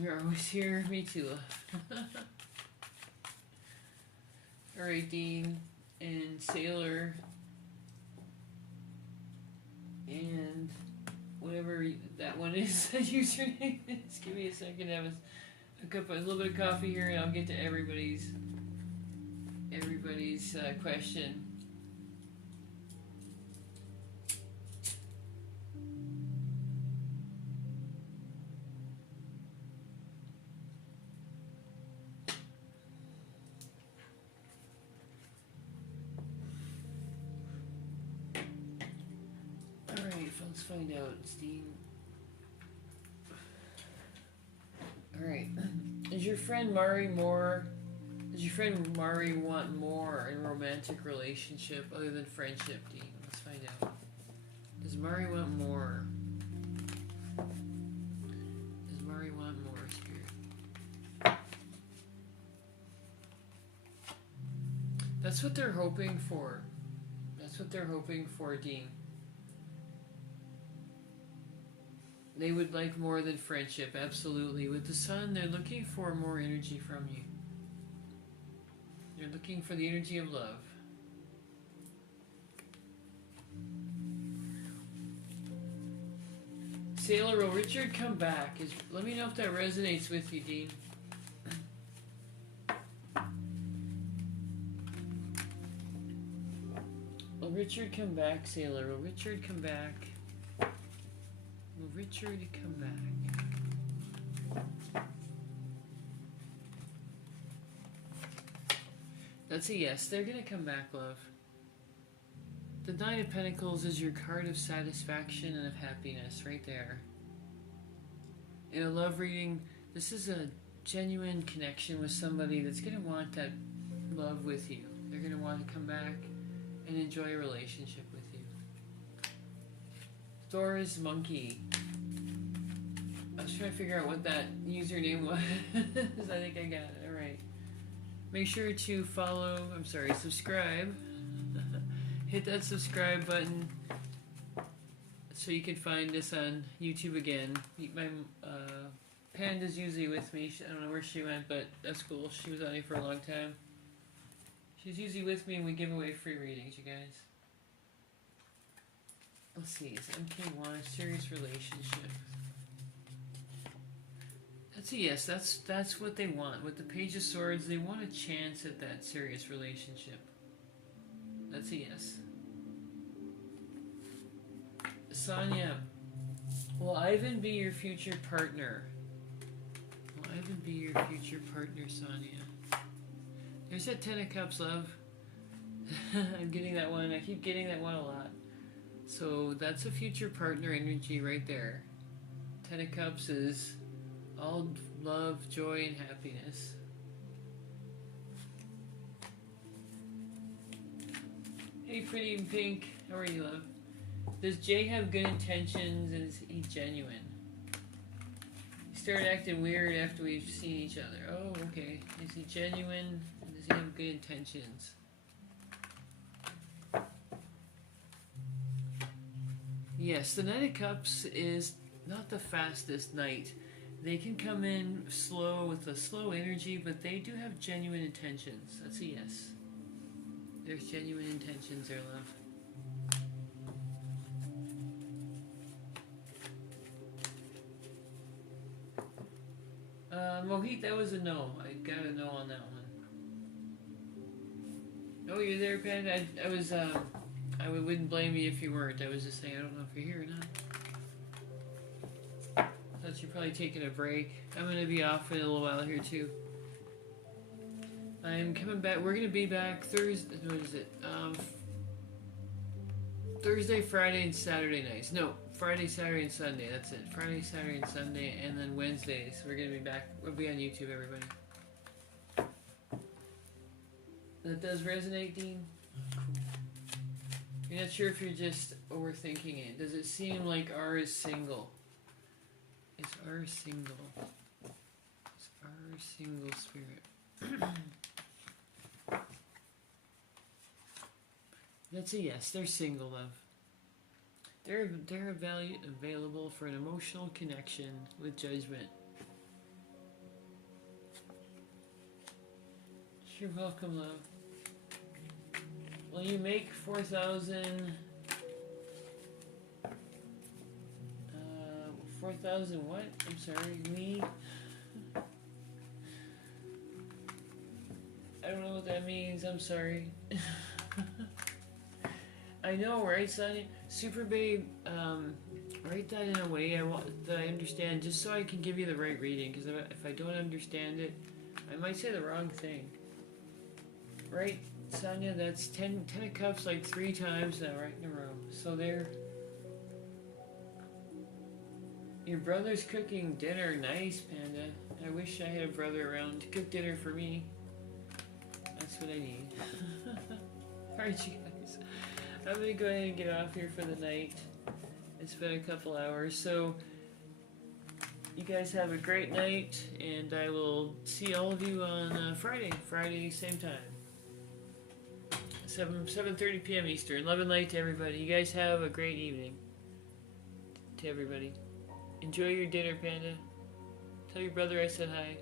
You're always here. Me too, love. Alright, Dean and Sailor and whatever whatever that one is, that username is. Give me a second to have a little bit of coffee here, and I'll get to everybody's question. Let's find out, Steve. Alright. Does your friend Mari want more in a romantic relationship other than friendship, Dean? Let's find out. Does Mari want more? Does Mari want more, Spirit? That's what they're hoping for. That's what they're hoping for, Dean. They would like more than friendship, absolutely. With the Sun, they're looking for more energy from you. They're looking for the energy of love. Sailor, will Richard come back? Let me know if that resonates with you, Dean. Will Richard come back, Sailor? Will Richard come back? Will Richard come back? That's a yes. They're gonna come back, love. The Nine of Pentacles is your card of satisfaction and of happiness, right there. In a love reading, this is a genuine connection with somebody that's gonna want that love with you. They're gonna want to come back and enjoy a relationship with you. Thor's Monkey. I was trying to figure out what that username was. I think I got it. Alright. Make sure to subscribe. Hit that subscribe button so you can find us on YouTube again. My Panda's usually with me. I don't know where she went, but that's cool. She was on here for a long time. She's usually with me and we give away free readings, you guys. Let's see, is MK1 a serious relationship? That's a yes, that's what they want. With the Page of Swords, they want a chance at that serious relationship. That's a yes. Sonia, will Ivan be your future partner? Will Ivan be your future partner, Sonia? There's that Ten of Cups, love. I'm getting that one. I keep getting that one a lot. So that's a future partner energy right there. Ten of Cups is all love, joy, and happiness. Hey, Pretty in Pink. How are you, love? Does Jay have good intentions and is he genuine? He started acting weird after we've seen each other. Oh, okay. Is he genuine? Does he have good intentions? Yes, the Knight of Cups is not the fastest knight. They can come in slow with a slow energy, but they do have genuine intentions. That's a yes. There's genuine intentions there, love. Mohit, that was a no. I got a no on that one. Oh, you're there, Panda? I wouldn't blame you if you weren't. I was just saying, I don't know if you're here or not. I thought you're probably taking a break. I'm going to be off in a little while here, too. I'm coming back. We're going to be back Thursday. What is it? Thursday, Friday, and Saturday nights. No, Friday, Saturday, and Sunday. That's it. Friday, Saturday, and Sunday. And then Wednesdays. We're going to be back. We'll be on YouTube, everybody. That does resonate, Dean? You're not sure if you're just overthinking it. Does it seem like R is single? Is R single? Is R single, Spirit? That's a yes. They're single, love. They're available for an emotional connection with judgment. You're welcome, love. Will you make 4,000? 4,000 what? I'm sorry, me? I don't know what that means, I'm sorry. I know, right, Sonia? Super Babe, write that in a way that I understand, just so I can give you the right reading, because if I don't understand it, I might say the wrong thing. Right, Sonia? That's 10 of cups like 3 times now, right in a row. So there. Your brother's cooking dinner. Nice, Panda. I wish I had a brother around to cook dinner for me. That's what I need. Alright, you guys. I'm gonna go ahead and get off here for the night. It's been a couple hours, so you guys have a great night, and I will see all of you on Friday, same time. 7:30 p.m. Eastern. Love and light to everybody. You guys have a great evening. To everybody. Enjoy your dinner, Panda. Tell your brother I said hi.